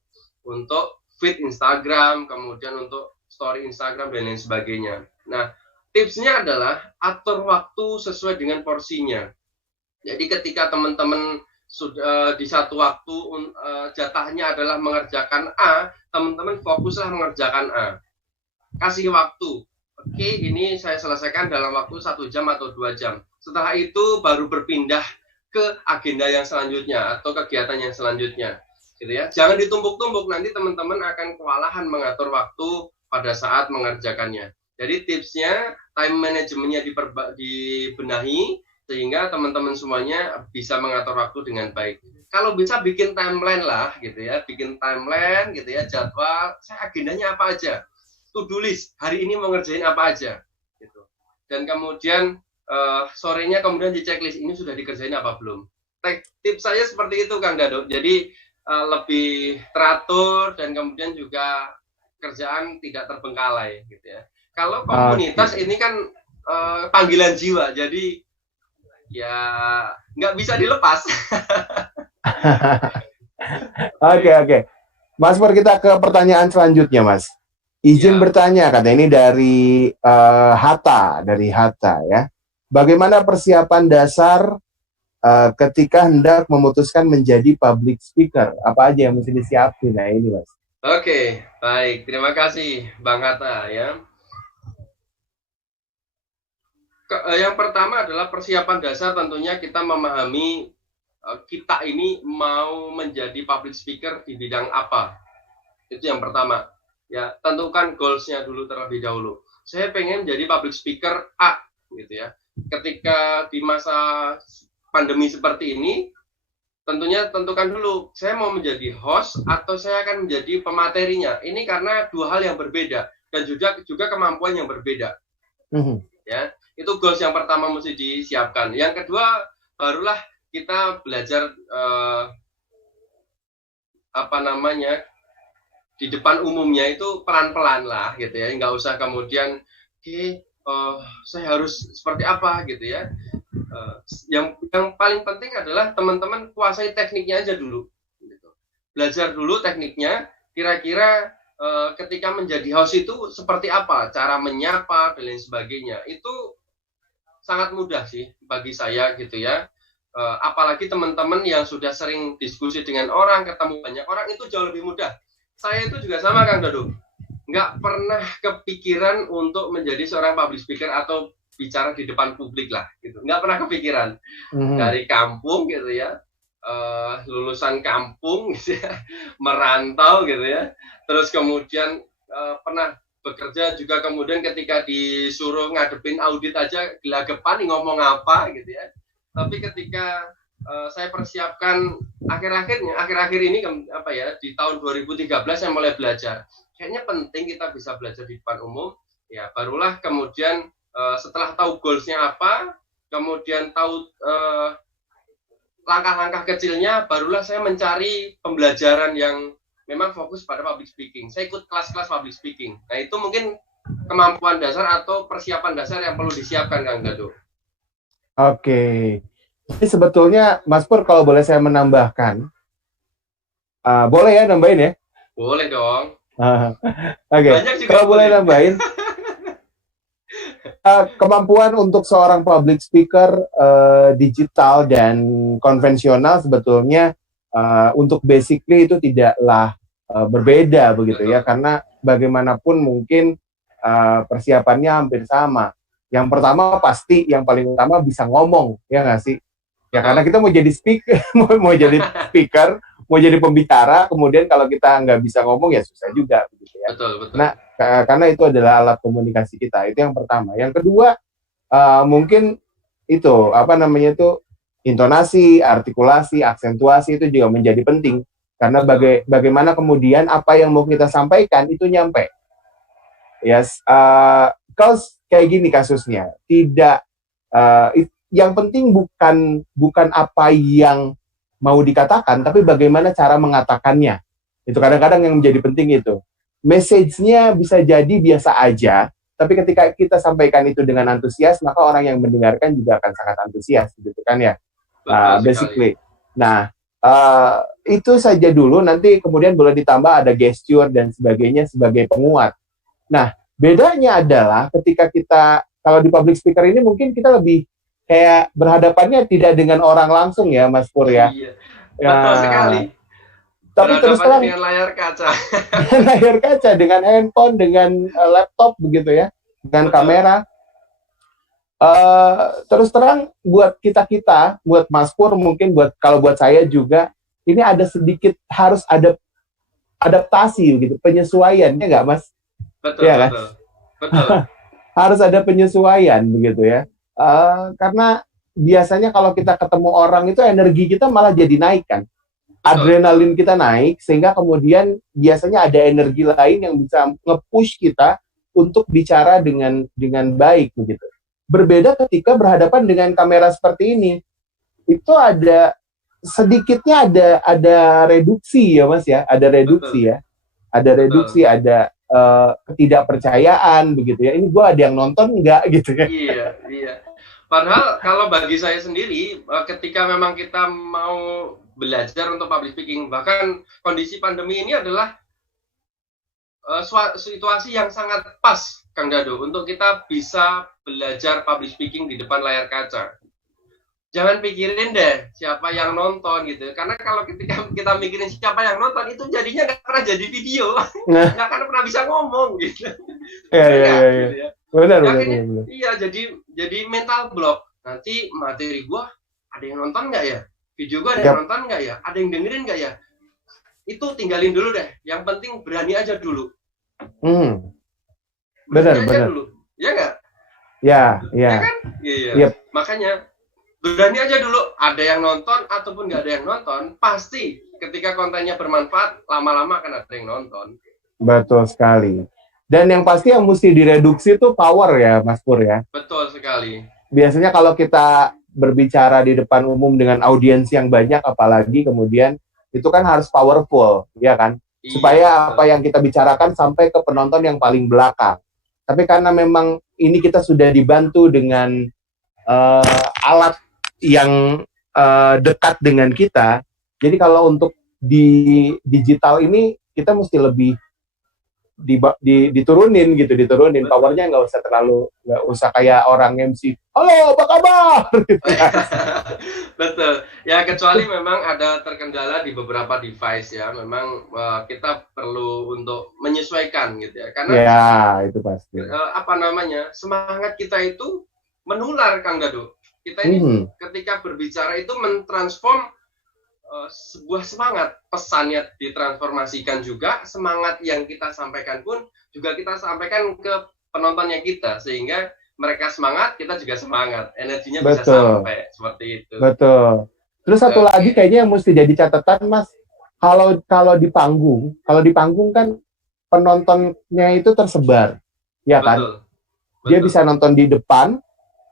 untuk feed Instagram, kemudian untuk story Instagram dan lain sebagainya. Nah, tipsnya adalah atur waktu sesuai dengan porsinya. Jadi ketika teman-teman sudah di satu waktu jatahnya adalah mengerjakan A, teman-teman fokuslah mengerjakan A. Kasih waktu. Oke, ini saya selesaikan dalam waktu 1 jam atau 2 jam. Setelah itu baru berpindah ke agenda yang selanjutnya atau kegiatan yang selanjutnya. Gitu ya. Jangan ditumpuk-tumpuk, nanti teman-teman akan kewalahan mengatur waktu pada saat mengerjakannya. Jadi tipsnya time manajemennya dibenahi sehingga teman-teman semuanya bisa mengatur waktu dengan baik. Kalau bisa bikin timeline lah gitu ya, bikin timeline gitu ya, jadwal, saya agendanya apa aja, to-do list, hari ini mau ngerjain apa aja gitu. Dan kemudian sorenya kemudian di checklist ini sudah dikerjain apa belum. Tips saya seperti itu Kang Dado. Jadi lebih teratur dan kemudian juga kerjaan tidak terbengkalai gitu ya. Kalau komunitas ini kan panggilan jiwa, jadi ya nggak bisa dilepas. Oke. Mas Pur, kita ke pertanyaan selanjutnya, Mas. Izin bertanya, katanya ini dari Hatta ya. Bagaimana persiapan dasar ketika hendak memutuskan menjadi public speaker? Apa aja yang mesti disiapin? Nah ini, Mas. Oke, baik. Terima kasih, Bang Hatta ya. Yang pertama adalah persiapan dasar, tentunya kita memahami kita ini mau menjadi public speaker di bidang apa. Itu yang pertama. Ya, tentukan goals-nya dulu terlebih dahulu. Saya pengen menjadi public speaker A gitu ya. Ketika di masa pandemi seperti ini, tentunya tentukan dulu, saya mau menjadi host atau saya akan menjadi pematerinya. Ini karena dua hal yang berbeda dan juga kemampuan yang berbeda. Ya, itu goals yang pertama mesti disiapkan. Yang kedua, barulah kita belajar di depan umumnya itu pelan-pelan lah gitu ya. Nggak usah kemudian saya harus seperti apa gitu ya. Yang paling penting adalah teman-teman kuasai tekniknya aja dulu. Gitu. Belajar dulu tekniknya, kira-kira ketika menjadi host itu seperti apa, cara menyapa dan lain sebagainya. Itu sangat mudah sih bagi saya gitu ya. Apalagi teman-teman yang sudah sering diskusi dengan orang, ketemu banyak orang, itu jauh lebih mudah. Saya itu juga sama Kang Dado. Nggak pernah kepikiran untuk menjadi seorang public speaker atau bicara di depan publik lah gitu, nggak pernah kepikiran. Dari kampung gitu ya, lulusan kampung gitu ya, merantau gitu ya, terus kemudian pernah bekerja juga, kemudian ketika disuruh ngadepin audit aja gelagapan ngomong apa gitu ya. Tapi ketika saya persiapkan akhir-akhir ini di tahun 2013 saya mulai belajar, kayaknya penting kita bisa belajar di depan umum ya. Barulah kemudian setelah tahu goalsnya apa, kemudian tahu langkah-langkah kecilnya, barulah saya mencari pembelajaran yang memang fokus pada public speaking. Saya ikut kelas-kelas public speaking. Nah, itu mungkin kemampuan dasar atau persiapan dasar yang perlu disiapkan, Kang Dado. Oke. Jadi sebetulnya, Mas Pur, kalau boleh saya menambahkan, boleh ya nambahin ya? Boleh dong. Oke. Kalau boleh nambahin, kemampuan untuk seorang public speaker digital dan konvensional sebetulnya untuk basically itu tidaklah berbeda begitu ya, karena bagaimanapun mungkin persiapannya hampir sama. Yang pertama pasti yang paling utama bisa ngomong, ya nggak sih? Ya karena kita mau jadi speaker, mau jadi speaker, mau jadi pembicara, kemudian kalau kita nggak bisa ngomong ya susah juga begitu ya. Betul. Nah, karena itu adalah alat komunikasi kita, itu yang pertama. Yang kedua, mungkin itu intonasi, artikulasi, aksentuasi itu juga menjadi penting, karena bagaimana kemudian apa yang mau kita sampaikan itu nyampe. Yes, kalau kayak gini kasusnya, tidak yang penting bukan apa yang mau dikatakan, tapi bagaimana cara mengatakannya. Itu kadang-kadang yang menjadi penting itu. Message-nya bisa jadi biasa aja, tapi ketika kita sampaikan itu dengan antusias, maka orang yang mendengarkan juga akan sangat antusias, gitu kan ya. Basically. Nah, itu saja dulu. Nanti kemudian boleh ditambah ada gesture dan sebagainya sebagai penguat. Nah, bedanya adalah ketika kita, kalau di public speaker ini mungkin kita lebih kayak berhadapannya tidak dengan orang langsung ya, Mas Pur ya. Iya, betul sekali. Tapi terus terang dengan layar kaca. Dengan layar kaca, dengan handphone, dengan laptop begitu ya, dengan kamera. Terus terang buat kita, buat Mas Pur mungkin, kalau buat saya juga, ini ada sedikit harus ada adaptasi begitu, penyesuaian, ya nggak Mas? Betul, ya, betul. Harus ada penyesuaian begitu ya. Karena biasanya kalau kita ketemu orang itu energi kita malah jadi naik kan. Adrenalin kita naik, sehingga kemudian biasanya ada energi lain yang bisa nge-push kita untuk bicara dengan baik begitu. Berbeda ketika berhadapan dengan kamera seperti ini. Itu ada sedikitnya ada reduksi ya Mas ya, ada reduksi. Betul. Ya. Ada reduksi, betul. Ada ketidakpercayaan begitu ya. Ini gua ada yang nonton enggak gitu ya. Iya. Padahal kalau bagi saya sendiri, ketika memang kita mau belajar untuk public speaking, bahkan kondisi pandemi ini adalah situasi yang sangat pas, Kang Dado, untuk kita bisa belajar public speaking di depan layar kaca. Jangan pikirin deh siapa yang nonton gitu, karena kalau ketika kita mikirin siapa yang nonton, itu jadinya nggak pernah jadi video, nggak akan pernah bisa ngomong gitu. Iya. Benar. Iya, jadi mental block. Nanti materi gua ada yang nonton nggak ya? Video gua ada yang nonton nggak ya? Ada yang dengerin nggak ya? Itu tinggalin dulu deh. Yang penting berani aja dulu. Benar. Dulu. Ya nggak? Ya. Ya kan? Iya. Yep. Makanya berani aja dulu, ada yang nonton ataupun nggak ada yang nonton, pasti ketika kontennya bermanfaat, lama-lama akan ada yang nonton. Betul sekali. Dan yang pasti yang mesti direduksi itu power ya, Mas Pur ya. Betul sekali. Biasanya kalau kita berbicara di depan umum dengan audiens yang banyak, apalagi kemudian itu kan harus powerful, ya kan? Supaya apa yang kita bicarakan sampai ke penonton yang paling belakang. Tapi karena memang ini kita sudah dibantu dengan alat yang dekat dengan kita, jadi kalau untuk di digital ini kita mesti lebih diturunin gitu, diturunin powernya, nggak usah kayak orang MC, halo apa kabar gitu. Betul ya, kecuali memang ada terkendala di beberapa device ya, memang kita perlu untuk menyesuaikan gitu ya, karena ya itu pasti semangat kita itu menular, Kang Dado. Kita ini ketika berbicara itu mentransform sebuah semangat, pesannya ditransformasikan juga, semangat yang kita sampaikan pun juga kita sampaikan ke penontonnya kita, sehingga mereka semangat, kita juga semangat, energinya bisa sampai seperti itu. Betul. Terus satu lagi kayaknya yang mesti jadi catatan, Mas, kalau di panggung kan penontonnya itu tersebar, ya kan? Betul. Dia bisa nonton di depan,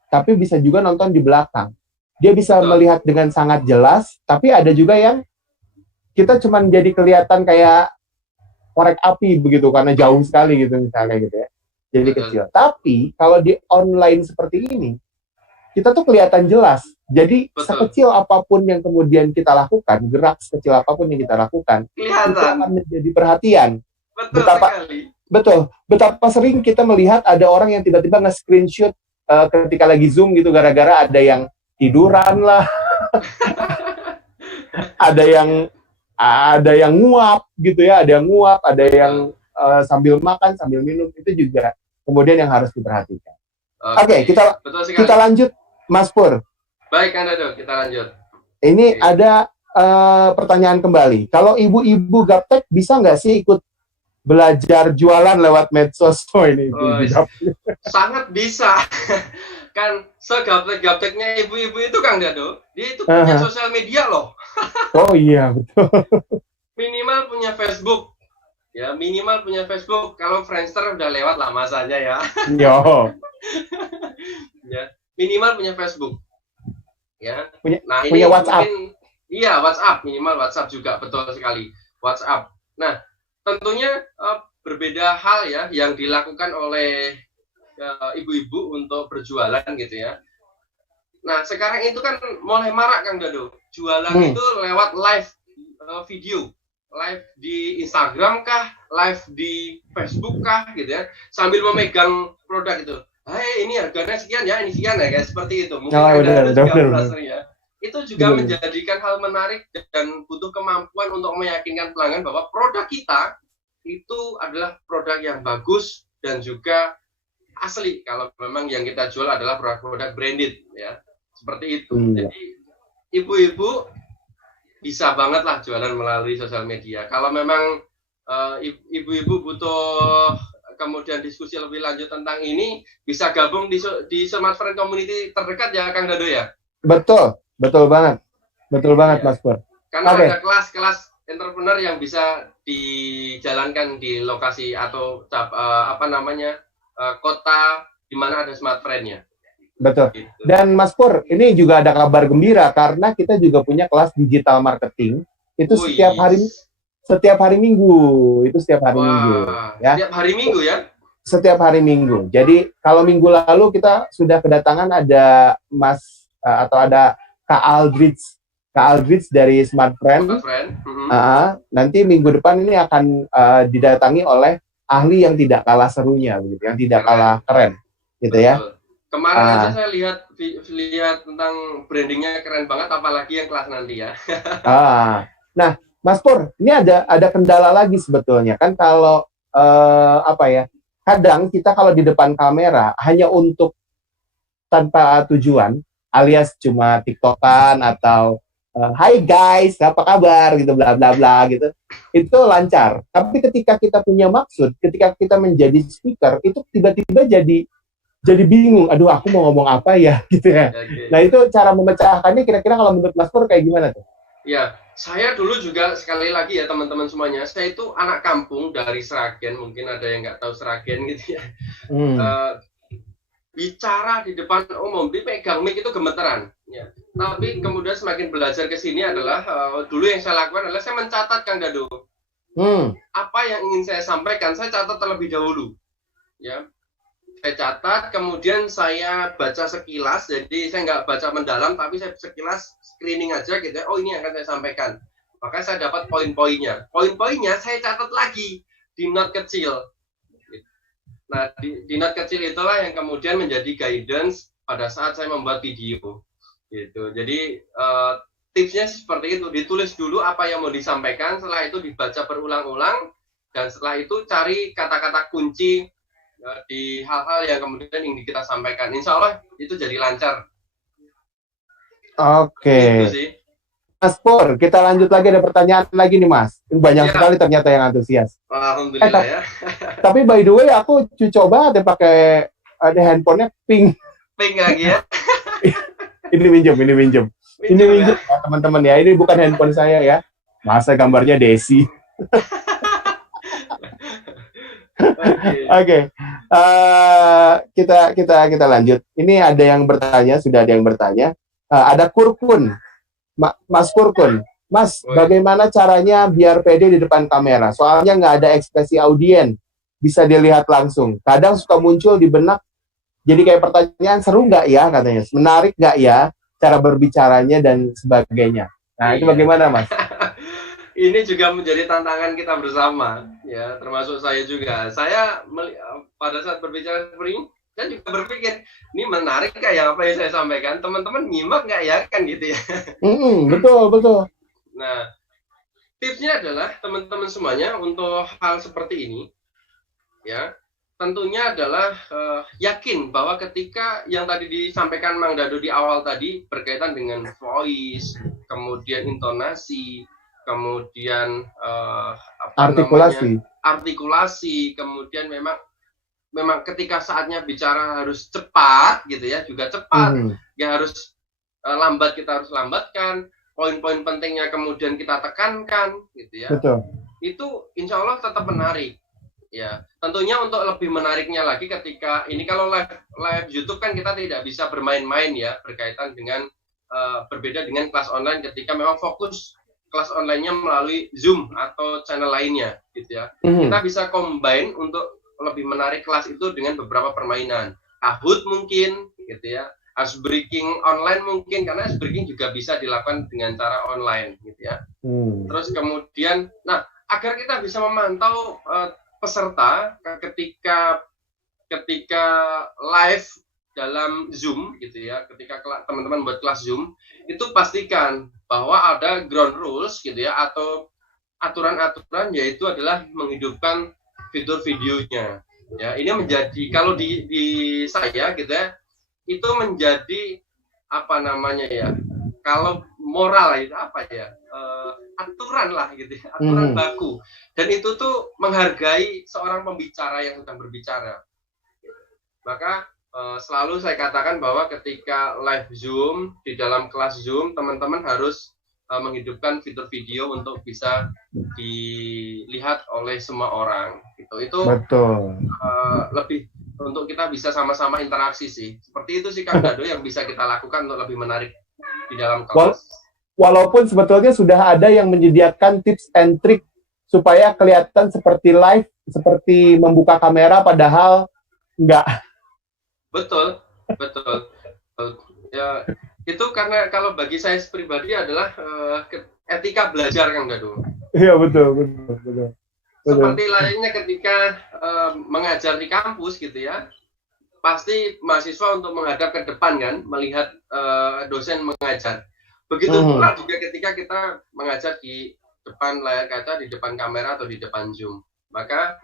tapi bisa juga nonton di belakang. Dia bisa melihat dengan sangat jelas, tapi ada juga yang kita cuma jadi kelihatan kayak korek api begitu, karena jauh sekali gitu misalnya gitu ya. Jadi kecil. Tapi kalau di online seperti ini, kita tuh kelihatan jelas. Jadi sekecil apapun yang kemudian kita lakukan, gerak sekecil apapun yang kita lakukan, itu akan menjadi perhatian. Betapa sering kita melihat ada orang yang tiba-tiba nge-screenshot ketika lagi Zoom gitu, gara-gara ada yang tiduran lah, ada yang nguap gitu ya, ada yang sambil makan, sambil minum, itu juga kemudian yang harus diperhatikan. Oke, kita lanjut, Mas Pur. Baik, Kang Dado, kita lanjut. Ini ada pertanyaan kembali. Kalau ibu-ibu gaptek bisa nggak sih ikut belajar jualan lewat medsos? Ini sangat bisa. Kan segaptek-gapteknya ibu-ibu itu, Kang Dado, dia itu punya sosial media loh. Oh iya, betul. Minimal punya Facebook. Ya, minimal punya Facebook. Kalau Friendster udah lewat lah masanya ya. Yo. Ya, minimal punya Facebook. Ya. Nah, punya WhatsApp. Iya, WhatsApp, minimal WhatsApp juga, betul sekali. WhatsApp. Nah, tentunya berbeda hal ya yang dilakukan oleh ibu-ibu untuk berjualan gitu ya. Nah, sekarang itu kan mulai marak, Kang Dado. Jualan itu lewat live video. Live di Instagram kah, live di Facebook kah gitu ya. Sambil memegang produk itu. Hai, ini harganya sekian ya, ini sekian ya guys, seperti itu. Mungkin ya. Itu juga menjadikan hal menarik dan butuh kemampuan untuk meyakinkan pelanggan bahwa produk kita itu adalah produk yang bagus dan juga asli, kalau memang yang kita jual adalah produk branded ya, seperti itu. Jadi ibu-ibu bisa banget lah jualan melalui sosial media. Kalau memang ibu-ibu butuh kemudian diskusi lebih lanjut tentang ini, bisa gabung di Smart Friend Community terdekat ya, Kang Dado ya. Betul banget ya. Mas Pur. Karena ada kelas-kelas entrepreneur yang bisa dijalankan di lokasi atau kota di mana ada Smart Friend-nya. Betul. Gitu. Dan Mas Pur, ini juga ada kabar gembira karena kita juga punya kelas digital marketing. Itu setiap hari Minggu. Itu setiap hari Minggu. Ya. Setiap hari Minggu ya? Setiap hari Minggu. Jadi kalau minggu lalu kita sudah kedatangan ada ada Kak Aldrich dari Smart Friend. Nanti minggu depan ini akan didatangi oleh ahli yang tidak kalah serunya, begitu, yang tidak kalah keren, gitu ya. Kemarin aja saya lihat tentang brandingnya keren banget, apalagi yang kelas nanti ya. Nah, Mas Pur, ini ada kendala lagi sebetulnya kan, kalau kadang kita kalau di depan kamera hanya untuk tanpa tujuan, alias cuma TikTokan atau hai guys, apa kabar gitu, bla bla bla gitu, itu lancar. Tapi ketika kita punya maksud, ketika kita menjadi speaker, itu tiba-tiba jadi jadi bingung, aduh aku mau ngomong apa ya gitu ya. Okay. Nah itu cara memecahkannya kira-kira kalau menurut Mas Pur kayak gimana tuh? Ya, saya dulu juga sekali lagi ya teman-teman semuanya, saya itu anak kampung dari Sragen, mungkin ada yang nggak tahu Sragen gitu ya. Bicara di depan umum, dipegang mic itu gemeteran. Ya. Tapi kemudian semakin belajar ke sini adalah, dulu yang saya lakukan adalah saya mencatat Kang Dado. Apa yang ingin saya sampaikan, saya catat terlebih dahulu. Ya. Saya catat, kemudian saya baca sekilas, jadi saya nggak baca mendalam, tapi saya sekilas screening aja gitu ya, oh ini yang akan saya sampaikan. Maka saya dapat poin-poinnya. Poin-poinnya saya catat lagi di note kecil. Nah, di note kecil itulah yang kemudian menjadi guidance pada saat saya membuat video. Gitu. Jadi, tipsnya seperti itu, ditulis dulu apa yang mau disampaikan, setelah itu dibaca berulang-ulang, dan setelah itu cari kata-kata kunci di hal-hal yang kemudian ingin kita sampaikan. Insya Allah itu jadi lancar. Oke. Mas Pur, kita lanjut lagi, ada pertanyaan lagi nih Mas. Banyak sekali ternyata yang antusias. Alhamdulillah ya. Tapi by the way aku coba deh pakai ada handphonenya pink. Pink lagi ya. Ini minjem ya, teman-teman ya. Ini bukan handphone saya ya. Masa gambarnya Desi. Oke. Kita lanjut. Ini ada yang bertanya, sudah ada yang bertanya. Ada Kurkun, Mas Kurkun. Mas, bagaimana caranya biar pede di depan kamera? Soalnya nggak ada ekspresi audien, bisa dilihat langsung. Kadang suka muncul di benak, jadi kayak pertanyaan, seru nggak ya katanya, menarik nggak ya cara berbicaranya dan sebagainya. Nah, itu bagaimana Mas? Ini juga menjadi tantangan kita bersama, ya, termasuk saya juga. Saya pada saat berbicara seperti ini, saya juga berpikir, ini menarik nggak ya apa yang saya sampaikan? Teman-teman nyimak nggak ya, kan gitu ya? Betul. Nah, tipsnya adalah teman-teman semuanya untuk hal seperti ini, ya, tentunya adalah yakin bahwa ketika yang tadi disampaikan Mang Dado di awal tadi berkaitan dengan voice, kemudian intonasi, kemudian artikulasi, kemudian memang ketika saatnya bicara harus cepat gitu ya, juga cepat, ya harus lambat, kita harus lambatkan, poin-poin pentingnya kemudian kita tekankan gitu ya. Betul. Itu insya Allah tetap menarik. Ya, tentunya untuk lebih menariknya lagi ketika ini kalau live YouTube kan kita tidak bisa bermain-main ya, berkaitan dengan berbeda dengan kelas online ketika memang fokus kelas online-nya melalui Zoom atau channel lainnya gitu ya. Kita bisa combine untuk lebih menarik kelas itu dengan beberapa permainan. Kahoot mungkin gitu ya. Ice breaking online mungkin, karena ice breaking juga bisa dilakukan dengan cara online gitu ya. Terus kemudian, nah agar kita bisa memantau peserta ketika live dalam Zoom gitu ya, ketika teman-teman buat kelas Zoom, itu pastikan bahwa ada ground rules gitu ya, atau aturan-aturan, yaitu adalah menghidupkan fitur videonya. Ya, ini menjadi kalau di saya gitu ya, itu menjadi apa namanya ya, kalau moral itu apa ya, aturan lah gitu ya, aturan baku. Dan itu tuh menghargai seorang pembicara yang sedang berbicara. Maka selalu saya katakan bahwa ketika live Zoom, di dalam kelas Zoom, teman-teman harus menghidupkan fitur video untuk bisa dilihat oleh semua orang. Itu betul. Lebih untuk kita bisa sama-sama interaksi sih. Seperti itu sih Kang Dado yang bisa kita lakukan untuk lebih menarik di dalam kelas. Walaupun sebetulnya sudah ada yang menyediakan tips and trick supaya kelihatan seperti live, seperti membuka kamera, padahal enggak. Betul. Ya, itu karena kalau bagi saya pribadi adalah etika belajar Kang Dado. Iya, betul. Seperti lainnya ketika mengajar di kampus gitu ya, pasti mahasiswa untuk menghadap ke depan kan, melihat dosen mengajar. Begitu pula juga ketika kita mengajar di depan layar kaca, di depan kamera atau di depan Zoom. Maka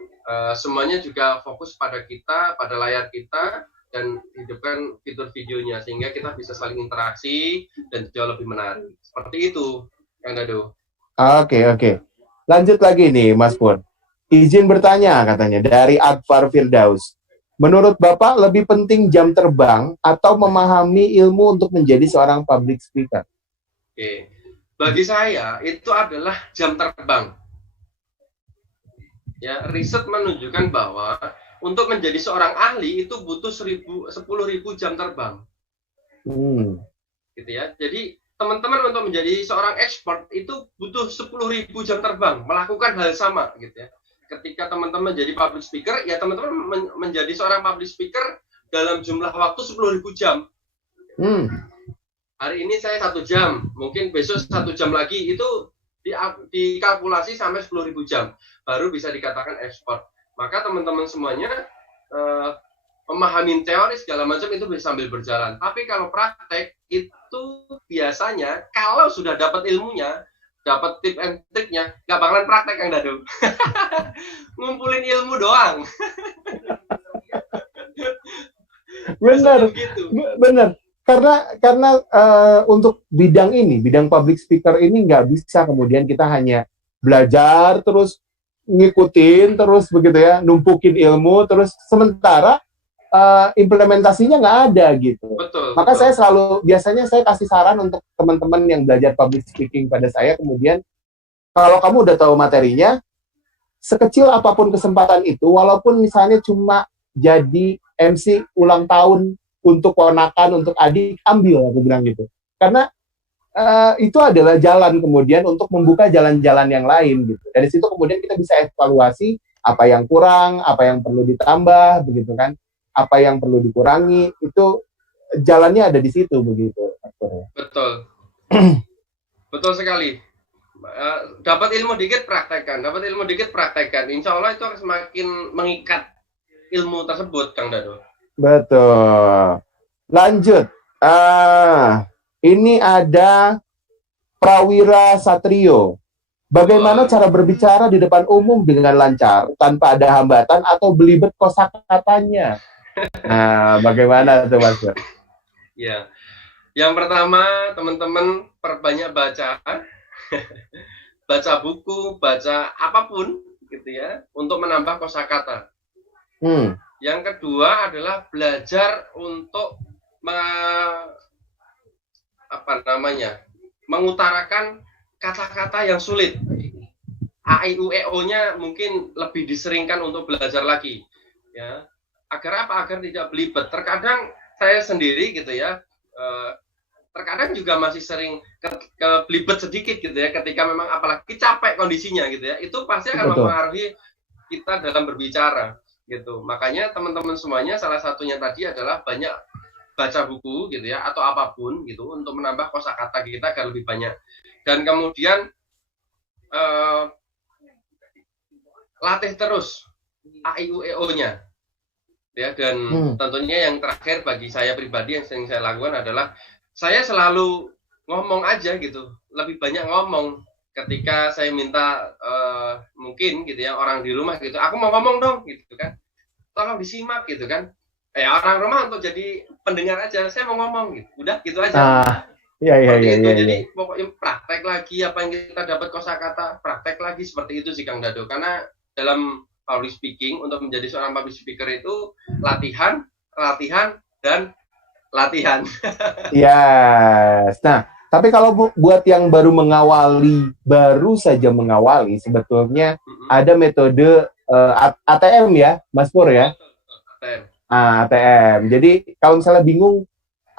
semuanya juga fokus pada kita, pada layar kita, dan hidupkan fitur videonya sehingga kita bisa saling interaksi dan jauh lebih menarik. Seperti itu, Kang Dado. Oke. Lanjut lagi nih, Mas Pur. Izin bertanya katanya dari Akbar Firdaus. Menurut Bapak lebih penting jam terbang atau memahami ilmu untuk menjadi seorang public speaker? Oke. Bagi saya itu adalah jam terbang. Ya, riset menunjukkan bahwa untuk menjadi seorang ahli itu butuh 10.000 jam terbang. Gitu ya. Jadi teman-teman untuk menjadi seorang expert itu butuh 10.000 jam terbang, melakukan hal sama gitu ya. Ketika teman-teman menjadi public speaker, ya teman-teman menjadi seorang public speaker dalam jumlah waktu 10.000 jam. Hari ini saya 1 jam, mungkin besok 1 jam lagi, itu dikalkulasi sampai 10.000 jam, baru bisa dikatakan expert. Maka teman-teman semuanya memahami teori segala macam itu bisa sambil berjalan. Tapi kalau praktek itu biasanya kalau sudah dapat ilmunya, dapat tip and triknya, nggak bakalan praktek Kang Dado. Ngumpulin ilmu doang. Benar, benar. Karena untuk bidang ini, bidang public speaker ini nggak bisa kemudian kita hanya belajar terus ngikutin terus begitu ya, numpukin ilmu terus sementara implementasinya nggak ada gitu. Betul. Maka saya biasanya saya kasih saran untuk teman-teman yang belajar public speaking pada saya, kemudian kalau kamu udah tahu materinya, sekecil apapun kesempatan itu, walaupun misalnya cuma jadi MC ulang tahun untuk ponakan, untuk adik, ambil, aku bilang gitu. Karena itu adalah jalan kemudian untuk membuka jalan-jalan yang lain gitu. Dari situ kemudian kita bisa evaluasi apa yang kurang, apa yang perlu ditambah, begitu kan? Apa yang perlu dikurangi, itu jalannya ada di situ begitu. Betul. Betul sekali. Dapat ilmu dikit praktekkan, insya Allah itu akan semakin mengikat ilmu tersebut, Kang Dado. Betul. Lanjut. Ini ada Prawira Satrio. Bagaimana cara berbicara di depan umum dengan lancar tanpa ada hambatan atau belibet kosakatanya? Nah, bagaimana tuh Mas? Ya. Yang pertama, teman-teman perbanyak baca. Baca buku, baca apapun gitu ya, untuk menambah kosakata. Yang kedua adalah belajar untuk mengutarakan kata-kata yang sulit. A, I, U, E, O-nya mungkin lebih diseringkan untuk belajar lagi. Ya. Agar apa? Agar tidak belibet. Terkadang saya sendiri gitu ya, terkadang juga masih sering belibet sedikit gitu ya, ketika memang apalagi capek kondisinya gitu ya, itu pasti akan mempengaruhi kita dalam berbicara gitu. Makanya teman-teman semuanya salah satunya tadi adalah banyak baca buku gitu ya, atau apapun gitu untuk menambah kosakata kita agar lebih banyak. Dan kemudian latih terus A, I, U, E, O-nya ya. Dan tentunya yang terakhir bagi saya pribadi yang sering saya lakukan adalah saya selalu ngomong aja gitu, lebih banyak ngomong. Ketika saya minta mungkin gitu ya, orang di rumah gitu, aku mau ngomong dong gitu kan, tolong disimak gitu kan, orang rumah untuk jadi pendengar aja, saya mau ngomong gitu, udah gitu aja. Iya. Jadi pokoknya praktek lagi apa yang kita dapat kosakata, praktek lagi seperti itu sih Kang Dado. Karena dalam public speaking, untuk menjadi seorang public speaker itu latihan, dan latihan. Yes. Nah, tapi kalau buat yang baru saja mengawali, sebetulnya ada metode ATM ya, Mas Pur ya? ATM. ATM. Jadi kalau misalnya bingung,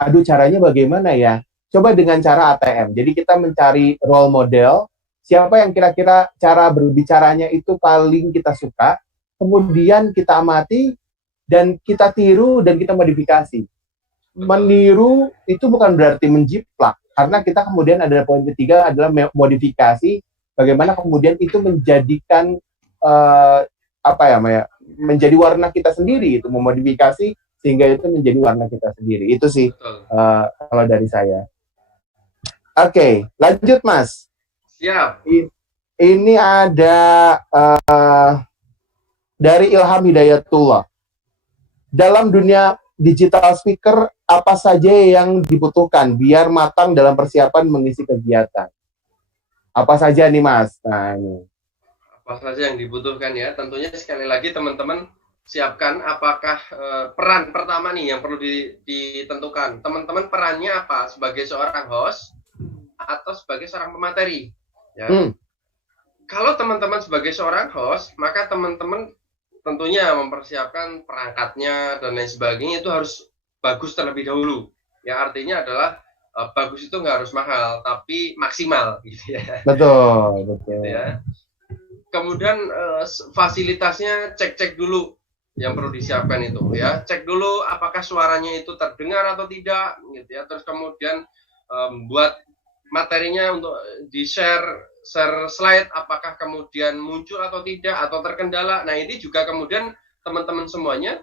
aduh caranya bagaimana ya? Coba dengan cara ATM. Jadi kita mencari role model, siapa yang kira-kira cara berbicaranya itu paling kita suka, kemudian kita amati, dan kita tiru, dan kita modifikasi. Meniru itu bukan berarti menjiplak, karena kita kemudian ada poin ketiga adalah modifikasi, bagaimana kemudian itu menjadikan menjadi warna kita sendiri, itu memodifikasi sehingga itu menjadi warna kita sendiri. Itu sih kalau dari saya. Oke, lanjut Mas. Siap. Ini ada dari Ilham Hidayatullah. Dalam dunia digital speaker, apa saja yang dibutuhkan biar matang dalam persiapan mengisi kegiatan? Apa saja nih Mas? Nah, ini. Apa saja yang dibutuhkan ya? Tentunya sekali lagi teman-teman siapkan apakah peran pertama nih yang perlu ditentukan. Teman-teman perannya apa? Sebagai seorang host atau sebagai seorang pemateri? Ya. Kalau teman-teman sebagai seorang host, maka teman-teman tentunya mempersiapkan perangkatnya dan lain sebagainya itu harus bagus terlebih dahulu. Yang artinya adalah bagus itu nggak harus mahal, tapi maksimal, gitu ya. Betul. Gitu ya. Kemudian fasilitasnya cek dulu yang perlu disiapkan itu ya. Cek dulu apakah suaranya itu terdengar atau tidak, gitu ya. Terus kemudian buat materinya untuk di-share slide, apakah kemudian muncul atau tidak, atau terkendala. Nah, ini juga kemudian teman-teman semuanya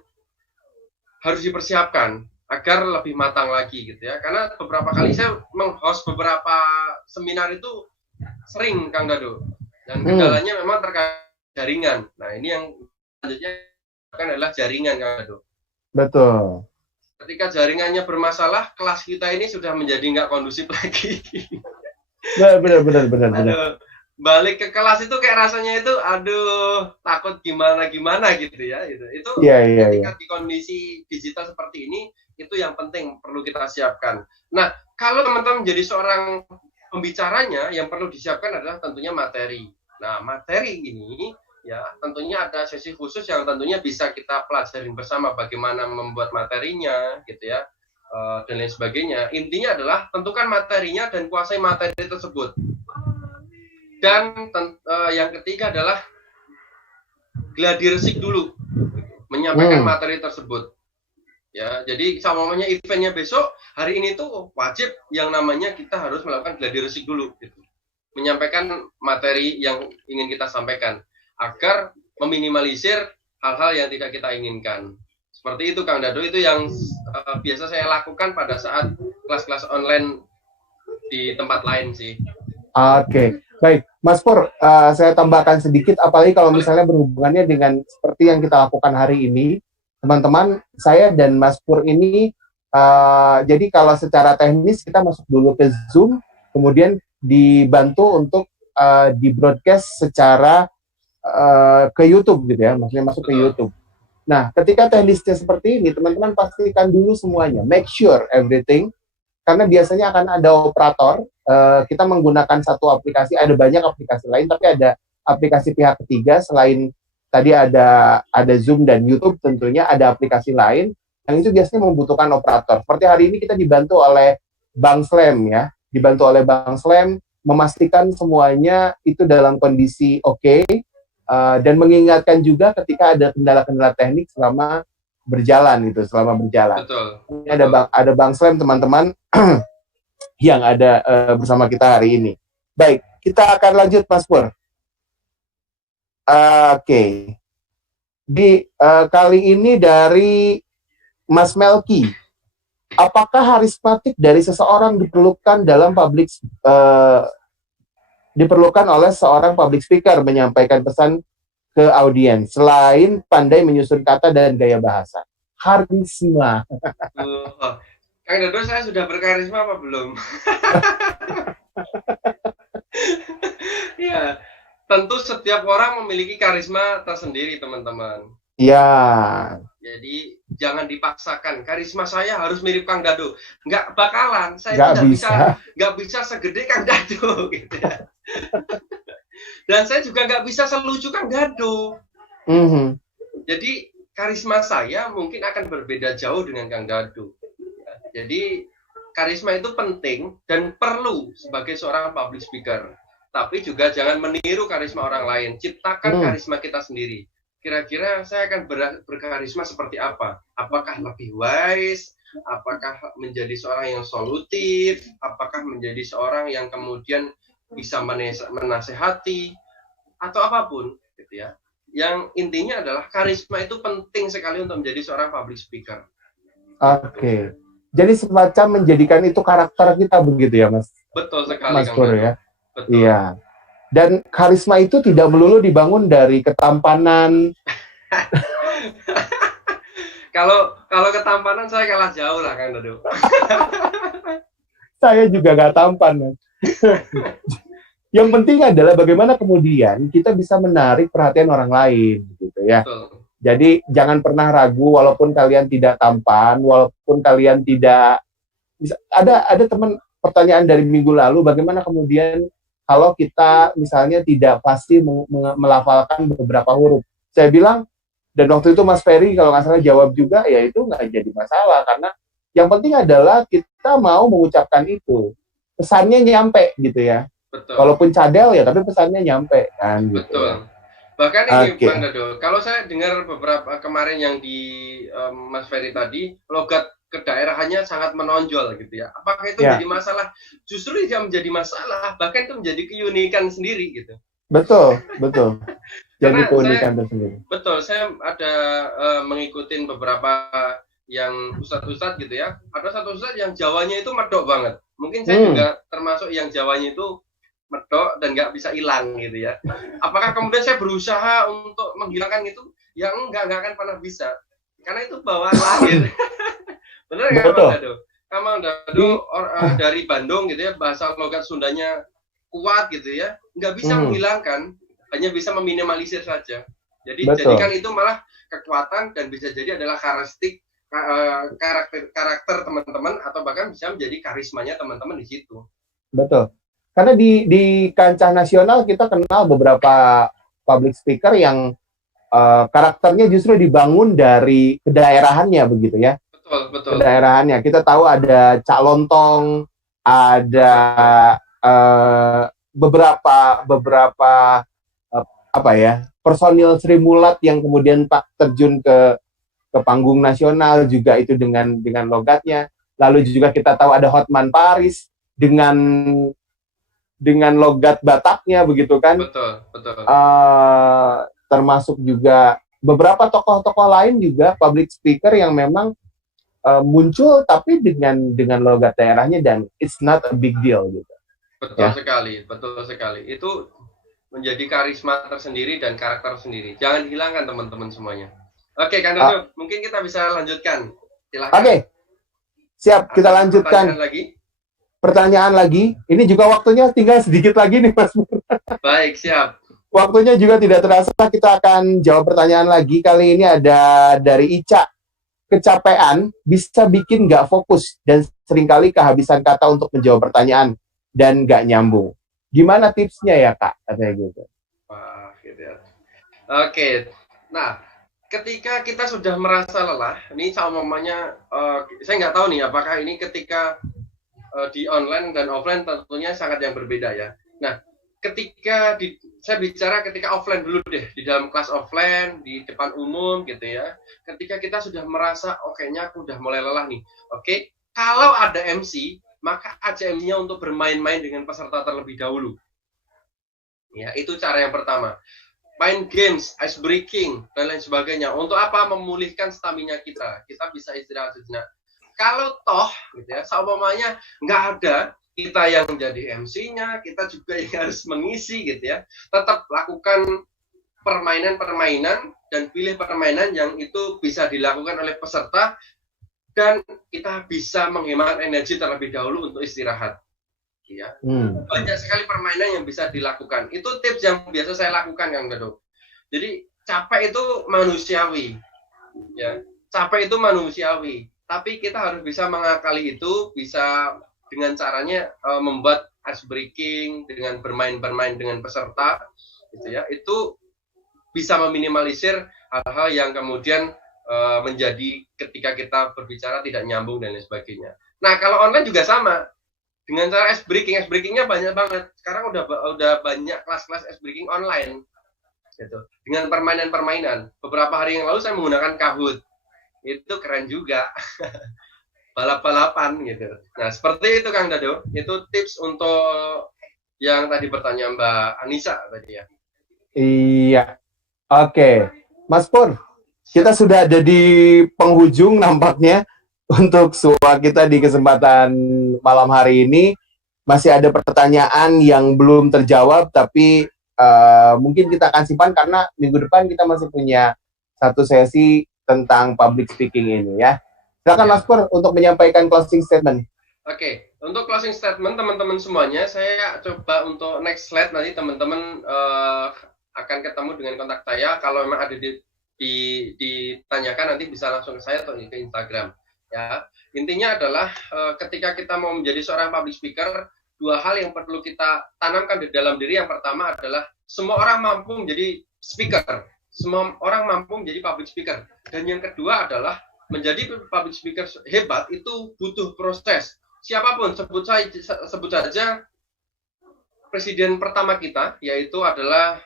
harus dipersiapkan agar lebih matang lagi, gitu ya. Karena beberapa kali saya meng-host beberapa seminar itu sering, Kang Dado. Dan kendalanya memang terkait jaringan. Nah, ini yang selanjutnya akan adalah jaringan, Kang Dado. Betul. Ketika jaringannya bermasalah, kelas kita ini sudah menjadi nggak kondusif lagi. Benar. Balik ke kelas itu kayak rasanya itu, aduh, takut gimana gitu ya. Itu ketika di kondisi digital seperti ini, itu yang penting perlu kita siapkan. Nah, kalau teman-teman menjadi seorang pembicaranya, yang perlu disiapkan adalah tentunya materi. Nah, materi ini ya tentunya ada sesi khusus yang tentunya bisa kita pelajarin bersama bagaimana membuat materinya, gitu ya, dan lain sebagainya. Intinya adalah tentukan materinya dan kuasai materi tersebut. Dan yang ketiga adalah gladi resik dulu, menyampaikan materi tersebut. Ya, jadi samanya eventnya besok, hari ini tuh wajib yang namanya kita harus melakukan gladi resik dulu, gitu. Menyampaikan materi yang ingin kita sampaikan agar meminimalisir hal-hal yang tidak kita inginkan. Seperti itu, Kang Dado, itu yang biasa saya lakukan pada saat kelas-kelas online di tempat lain sih. Oke. Baik, Mas Pur, saya tambahkan sedikit, apalagi kalau misalnya berhubungannya dengan seperti yang kita lakukan hari ini, teman-teman, saya dan Mas Pur ini, jadi kalau secara teknis kita masuk dulu ke Zoom, kemudian dibantu untuk di-broadcast secara ke YouTube gitu ya, maksudnya masuk ke YouTube. Nah, ketika teknisnya seperti ini, teman-teman pastikan dulu semuanya, make sure everything, karena biasanya akan ada operator. Kita menggunakan satu aplikasi, ada banyak aplikasi lain, tapi ada aplikasi pihak ketiga selain tadi ada Zoom dan YouTube, tentunya ada aplikasi lain yang itu biasanya membutuhkan operator. Seperti hari ini kita dibantu oleh Bang Slam ya, memastikan semuanya itu dalam kondisi oke, dan mengingatkan juga ketika ada kendala-kendala teknik selama berjalan. Betul. Ini ada Bang Slam, teman-teman, yang ada bersama kita hari ini. Baik, kita akan lanjut, Mas Pur. Oke. Di kali ini dari Mas Melki. Apakah karismatik dari seseorang diperlukan oleh seorang public speaker menyampaikan pesan ke audiens selain pandai menyusun kata dan gaya bahasa? Karisma. Kang Dado, saya sudah berkarisma apa belum? Ya, tentu setiap orang memiliki karisma tersendiri, teman-teman. Ya. Jadi jangan dipaksakan. Karisma saya harus mirip Kang Dado. Nggak bakalan. Saya nggak bisa segede Kang Dado, gitu ya. Dan saya juga nggak bisa selucu Kang Dado. Jadi karisma saya mungkin akan berbeda jauh dengan Kang Dado. Jadi karisma itu penting dan perlu sebagai seorang public speaker. Tapi juga jangan meniru karisma orang lain. Ciptakan karisma kita sendiri. Kira-kira saya akan berkarisma seperti apa? Apakah lebih wise? Apakah menjadi seorang yang solutif? Apakah menjadi seorang yang kemudian bisa menasehati? Atau apapun, gitu ya. Yang intinya adalah karisma itu penting sekali untuk menjadi seorang public speaker. Oke. Jadi semacam menjadikan itu karakter kita begitu ya, Mas? Betul sekali, Mas Pur ya. Betul. Iya. Dan karisma itu tidak melulu dibangun dari ketampanan. Kalau ketampanan saya kalah jauh lah, Kang Dado. Saya juga nggak tampan, Mas. Yang penting adalah bagaimana kemudian kita bisa menarik perhatian orang lain, gitu ya. Betul. Jadi jangan pernah ragu, walaupun kalian tidak tampan, walaupun kalian tidak ada teman pertanyaan dari minggu lalu, bagaimana kemudian kalau kita misalnya tidak pasti melafalkan beberapa huruf. Saya bilang, dan waktu itu Mas Ferry kalau nggak salah jawab juga, ya itu nggak jadi masalah, karena yang penting adalah kita mau mengucapkan itu, pesannya nyampe gitu ya. Betul. Walaupun cadel ya, tapi pesannya nyampe kan. Gitu. Betul. Bahkan ini Bang Dado, kalau saya dengar beberapa kemarin yang di Mas Ferry tadi, logat kedaerahannya sangat menonjol gitu ya. Apakah itu menjadi masalah? Justru tidak menjadi masalah, bahkan itu menjadi keunikan sendiri gitu. Betul. Jadi keunikan tersendiri. Betul, saya ada mengikuti beberapa yang ustadz-ustadz gitu ya. Ada satu ustadz yang Jawanya itu medok banget. Mungkin saya juga termasuk yang Jawanya itu medok dan nggak bisa hilang gitu ya. Apakah kemudian saya berusaha untuk menghilangkan itu? Ya enggak akan pernah bisa. Karena itu bawaan lahir. Benar nggak Bang Dado? Bang Dado dari Bandung gitu ya, bahasa logat Sundanya kuat gitu ya, nggak bisa menghilangkan, hanya bisa meminimalisir saja. Jadi jadikan itu malah kekuatan dan bisa jadi adalah karakter teman-teman atau bahkan bisa menjadi karismanya teman-teman di situ. Betul. Karena di kancah nasional kita kenal beberapa public speaker yang karakternya justru dibangun dari kedaerahannya begitu ya. Betul. Kedaerahannya. Kita tahu ada Cak Lontong, ada beberapa personil Sri Mulat yang kemudian terjun ke panggung nasional juga itu dengan logatnya. Lalu juga kita tahu ada Hotman Paris dengan logat Bataknya begitu kan. Betul. Termasuk juga beberapa tokoh-tokoh lain juga public speaker yang memang muncul tapi dengan logat daerahnya dan it's not a big deal gitu. Betul sekali. Itu menjadi karisma tersendiri dan karakter sendiri. Jangan dihilangkan teman-teman semuanya. Oke, Kang Dodo, mungkin kita bisa lanjutkan. Silakan. Oke. Siap, kita lanjutkan. Pertanyaan lagi. Ini juga waktunya tinggal sedikit lagi nih, Mas. Baik, siap. Waktunya juga tidak terasa, kita akan jawab pertanyaan lagi. Kali ini ada dari Ica. Kecapean bisa bikin nggak fokus dan seringkali kehabisan kata untuk menjawab pertanyaan dan nggak nyambung. Gimana tipsnya ya, Kak? Katanya gitu. Wah, gitu ya. Oke. Nah, ketika kita sudah merasa lelah, ini umpamanya, saya nggak tahu nih apakah ini ketika di online dan offline tentunya sangat yang berbeda ya. Nah, ketika saya bicara ketika offline dulu deh, di dalam kelas offline, di depan umum gitu ya. Ketika kita sudah merasa, kayaknya aku udah mulai lelah nih. Oke, kalau ada MC, maka ajak MC-nya untuk bermain-main dengan peserta terlebih dahulu. Ya, itu cara yang pertama. Main games, ice breaking, dan lain sebagainya. Untuk apa? Memulihkan stamina kita. Kita bisa istirahat sejenak. Kalau toh, gitu ya, seumpamanya nggak ada, kita yang menjadi MC-nya, kita juga yang harus mengisi, gitu ya. Tetap lakukan permainan-permainan dan pilih permainan yang itu bisa dilakukan oleh peserta dan kita bisa menghemat energi terlebih dahulu untuk istirahat. Ya. Banyak sekali permainan yang bisa dilakukan. Itu tips yang biasa saya lakukan, Kang Dodo. Jadi capek itu manusiawi, ya. Capek itu manusiawi. Tapi kita harus bisa mengakali itu, bisa dengan caranya membuat ice breaking, dengan bermain-bermain dengan peserta, gitu ya. Itu bisa meminimalisir hal-hal yang kemudian menjadi ketika kita berbicara tidak nyambung dan lain sebagainya. Nah, kalau online juga sama. Dengan cara ice breakingnya banyak banget. Sekarang udah banyak kelas-kelas ice breaking online. Gitu. Dengan permainan-permainan. Beberapa hari yang lalu saya menggunakan Kahoot. Itu keren juga. Balap-balapan gitu. Nah, seperti itu Kang Dado. Itu tips untuk yang tadi bertanya Mbak Anissa tadi ya. Iya. Oke. Mas Pur, kita sudah ada di penghujung nampaknya untuk suara kita di kesempatan malam hari ini. Masih ada pertanyaan yang belum terjawab, tapi mungkin kita akan simpan karena minggu depan kita masih punya satu sesi tentang public speaking ini ya. Silakan Mas Pur untuk menyampaikan closing statement. Oke, untuk closing statement teman-teman semuanya, saya coba untuk next slide nanti teman-teman akan ketemu dengan kontak saya. Kalau memang ada ditanyakan nanti bisa langsung ke saya atau ke Instagram. Ya, intinya adalah ketika kita mau menjadi seorang public speaker, dua hal yang perlu kita tanamkan di dalam diri. Yang pertama adalah semua orang mampu menjadi speaker, semua orang mampu menjadi public speaker. Dan yang kedua adalah menjadi public speaker hebat itu butuh proses. Siapapun, sebut saja presiden pertama kita, yaitu adalah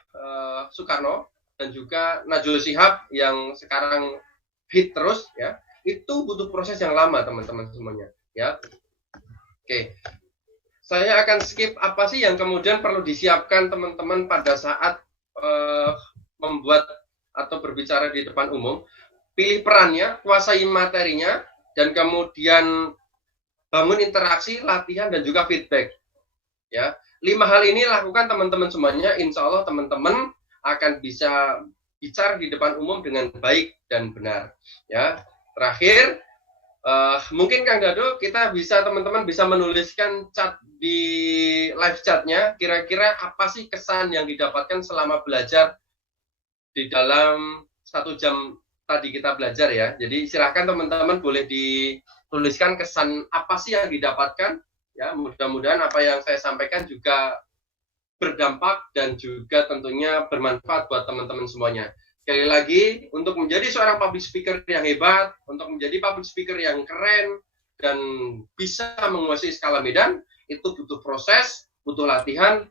Soekarno dan juga Najwa Shihab yang sekarang hit terus, ya. Itu butuh proses yang lama, teman-teman semuanya, ya. Oke, saya akan skip apa sih yang kemudian perlu disiapkan teman-teman pada saat membuat atau berbicara di depan umum. Pilih perannya, kuasai materinya, dan kemudian bangun interaksi, latihan, dan juga feedback. Ya, 5 hal ini lakukan teman-teman semuanya, insya Allah teman-teman akan bisa bicara di depan umum dengan baik dan benar. Ya, terakhir, mungkin Kang Dado, teman-teman bisa menuliskan chat di live chatnya, kira-kira apa sih kesan yang didapatkan selama belajar di dalam 1 jam tadi kita belajar, ya. Jadi silahkan teman-teman boleh dituliskan kesan apa sih yang didapatkan, ya. Mudah-mudahan apa yang saya sampaikan juga berdampak dan juga tentunya bermanfaat buat teman-teman semuanya. Sekali lagi, untuk menjadi seorang public speaker yang hebat, untuk menjadi public speaker yang keren, dan bisa menguasai skala medan, itu butuh proses, butuh latihan,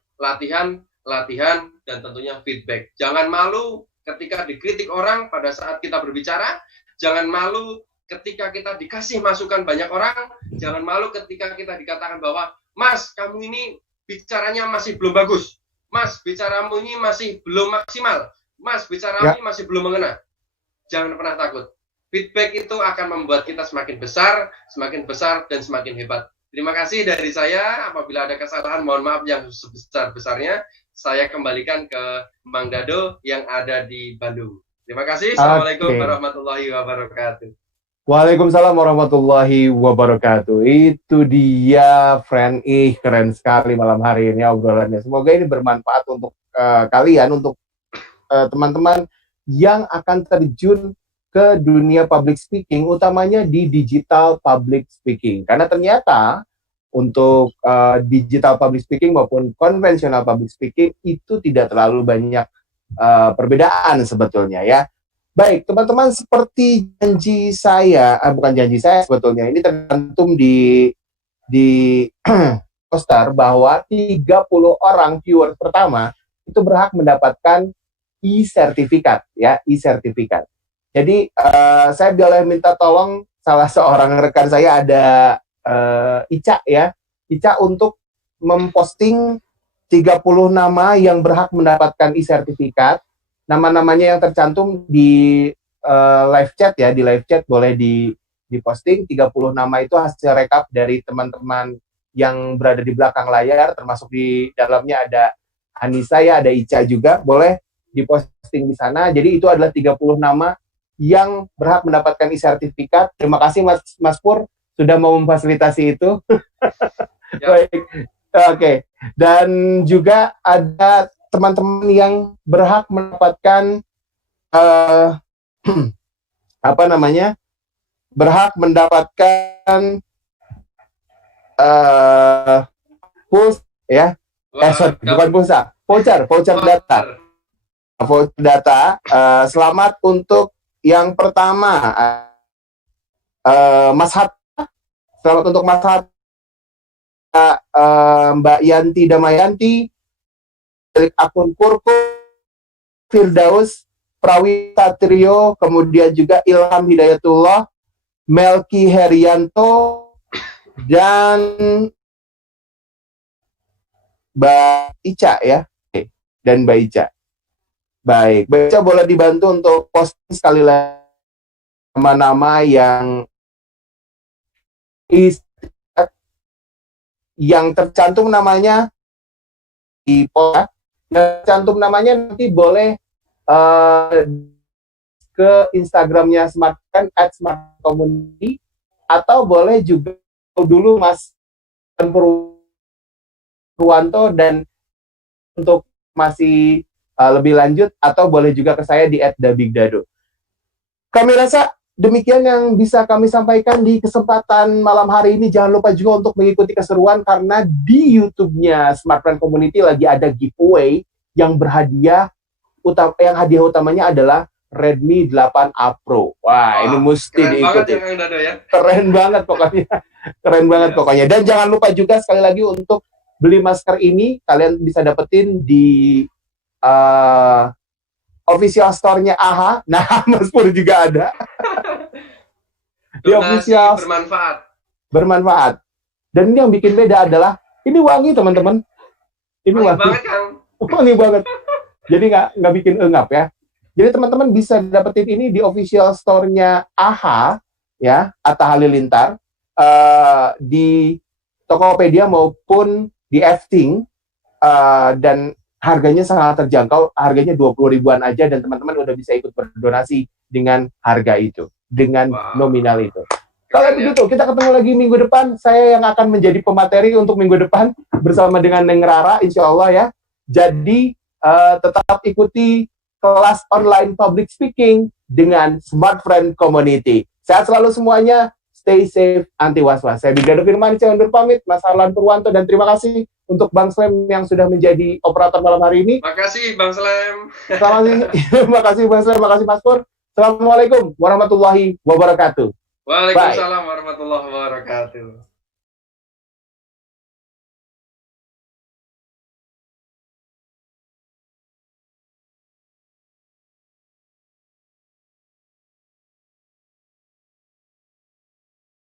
dan tentunya feedback. Jangan malu ketika dikritik orang pada saat kita berbicara, jangan malu ketika kita dikasih masukan banyak orang, jangan malu ketika kita dikatakan bahwa, Mas, kamu ini bicaranya masih belum bagus, Mas, bicaramu ini masih belum maksimal, Mas, bicaramu ini masih belum mengena. Jangan pernah takut. Feedback itu akan membuat kita semakin besar, dan semakin hebat. Terima kasih dari saya. Apabila ada kesalahan, mohon maaf yang sebesar-besarnya. Saya kembalikan ke Mang Dado yang ada di Bandung. Terima kasih. Assalamualaikum warahmatullahi wabarakatuh. Waalaikumsalam warahmatullahi wabarakatuh. Itu dia, friend. Keren sekali malam hari ini obrolannya. Semoga ini bermanfaat untuk kalian, untuk teman-teman yang akan terjun ke dunia public speaking, utamanya di digital public speaking. Karena ternyata untuk digital public speaking maupun konvensional public speaking itu tidak terlalu banyak perbedaan sebetulnya, ya. Baik, teman-teman, seperti janji saya, bukan janji saya sebetulnya, ini tercantum di poster bahwa 30 orang viewers pertama itu berhak mendapatkan e-sertifikat, ya, e-sertifikat. Jadi saya boleh minta tolong salah seorang rekan saya, ada Ica, ya, Ica, untuk memposting 30 nama yang berhak mendapatkan e-sertifikat. Nama-namanya yang tercantum di live chat, ya, di live chat boleh diposting. 30 nama itu hasil rekap dari teman-teman yang berada di belakang layar, termasuk di dalamnya ada Anissa, ya, ada Ica juga, boleh diposting di sana. Jadi itu adalah 30 nama yang berhak mendapatkan e-sertifikat. Terima kasih Mas Pur sudah mau memfasilitasi itu. Ya. Baik. Oke. Dan juga ada teman-teman yang berhak mendapatkan berhak mendapatkan pulsa, ya. Bukan pulsa, voucher data. Voucher data. Selamat untuk yang pertama, Mas Hatta. Selamat untuk Mas Hatta, Mbak Yanti Damayanti, akun Kurku, Firdaus, Prawita Trio, kemudian juga Ilham Hidayatullah, Melki Herianto, dan Mbak Ica, ya. Dan Mbak Ica. Baik, Mbak Ica boleh dibantu untuk posting sekali lagi nama-nama yang tercantum namanya di post, tercantum namanya nanti boleh ke Instagramnya Smartfriend @smartcommunity, atau boleh juga dulu Mas Purwanto, dan untuk masih lebih lanjut, atau boleh juga ke saya di @dabigdado. kami rasa demikian yang bisa kami sampaikan di kesempatan malam hari ini. Jangan lupa juga untuk mengikuti keseruan karena di YouTube-nya Smart Friend Community lagi ada giveaway yang berhadiah, yang hadiah utamanya adalah Redmi 8A Pro. Wah, ini mesti diikuti. Keren banget pokoknya. Keren banget pokoknya. Dan jangan lupa juga sekali lagi untuk beli masker ini, kalian bisa dapetin di official store-nya AHA. Nah, Mas Pur juga ada. Di official bermanfaat. Dan ini yang bikin beda adalah ini wangi, teman-teman. Ini wangi banget, Kang. Wangi banget. Jadi nggak bikin engap ya. Jadi teman-teman bisa dapetin ini di official store-nya AHA ya, Atta Halilintar, di Tokopedia maupun di Efting, dan harganya sangat terjangkau, harganya 20 ribuan aja, dan teman-teman udah bisa ikut berdonasi dengan harga itu, dengan nominal itu. Kalau begitu, kita ketemu lagi minggu depan. Saya yang akan menjadi pemateri untuk minggu depan bersama dengan Neng Rara, insya Allah ya. Jadi tetap ikuti kelas online public speaking dengan Smart Friend Community. Sehat selalu semuanya, stay safe, anti was-was. Saya Brigadir Firman, saya undur pamit, Mas Harlan Purwanto, dan terima kasih untuk Bang Slem yang sudah menjadi operator malam hari ini. Makasih Bang Slem. Terima kasih Bang Slem, makasih Mas Pur. Assalamualaikum warahmatullahi wabarakatuh. Waalaikumsalam warahmatullahi wabarakatuh.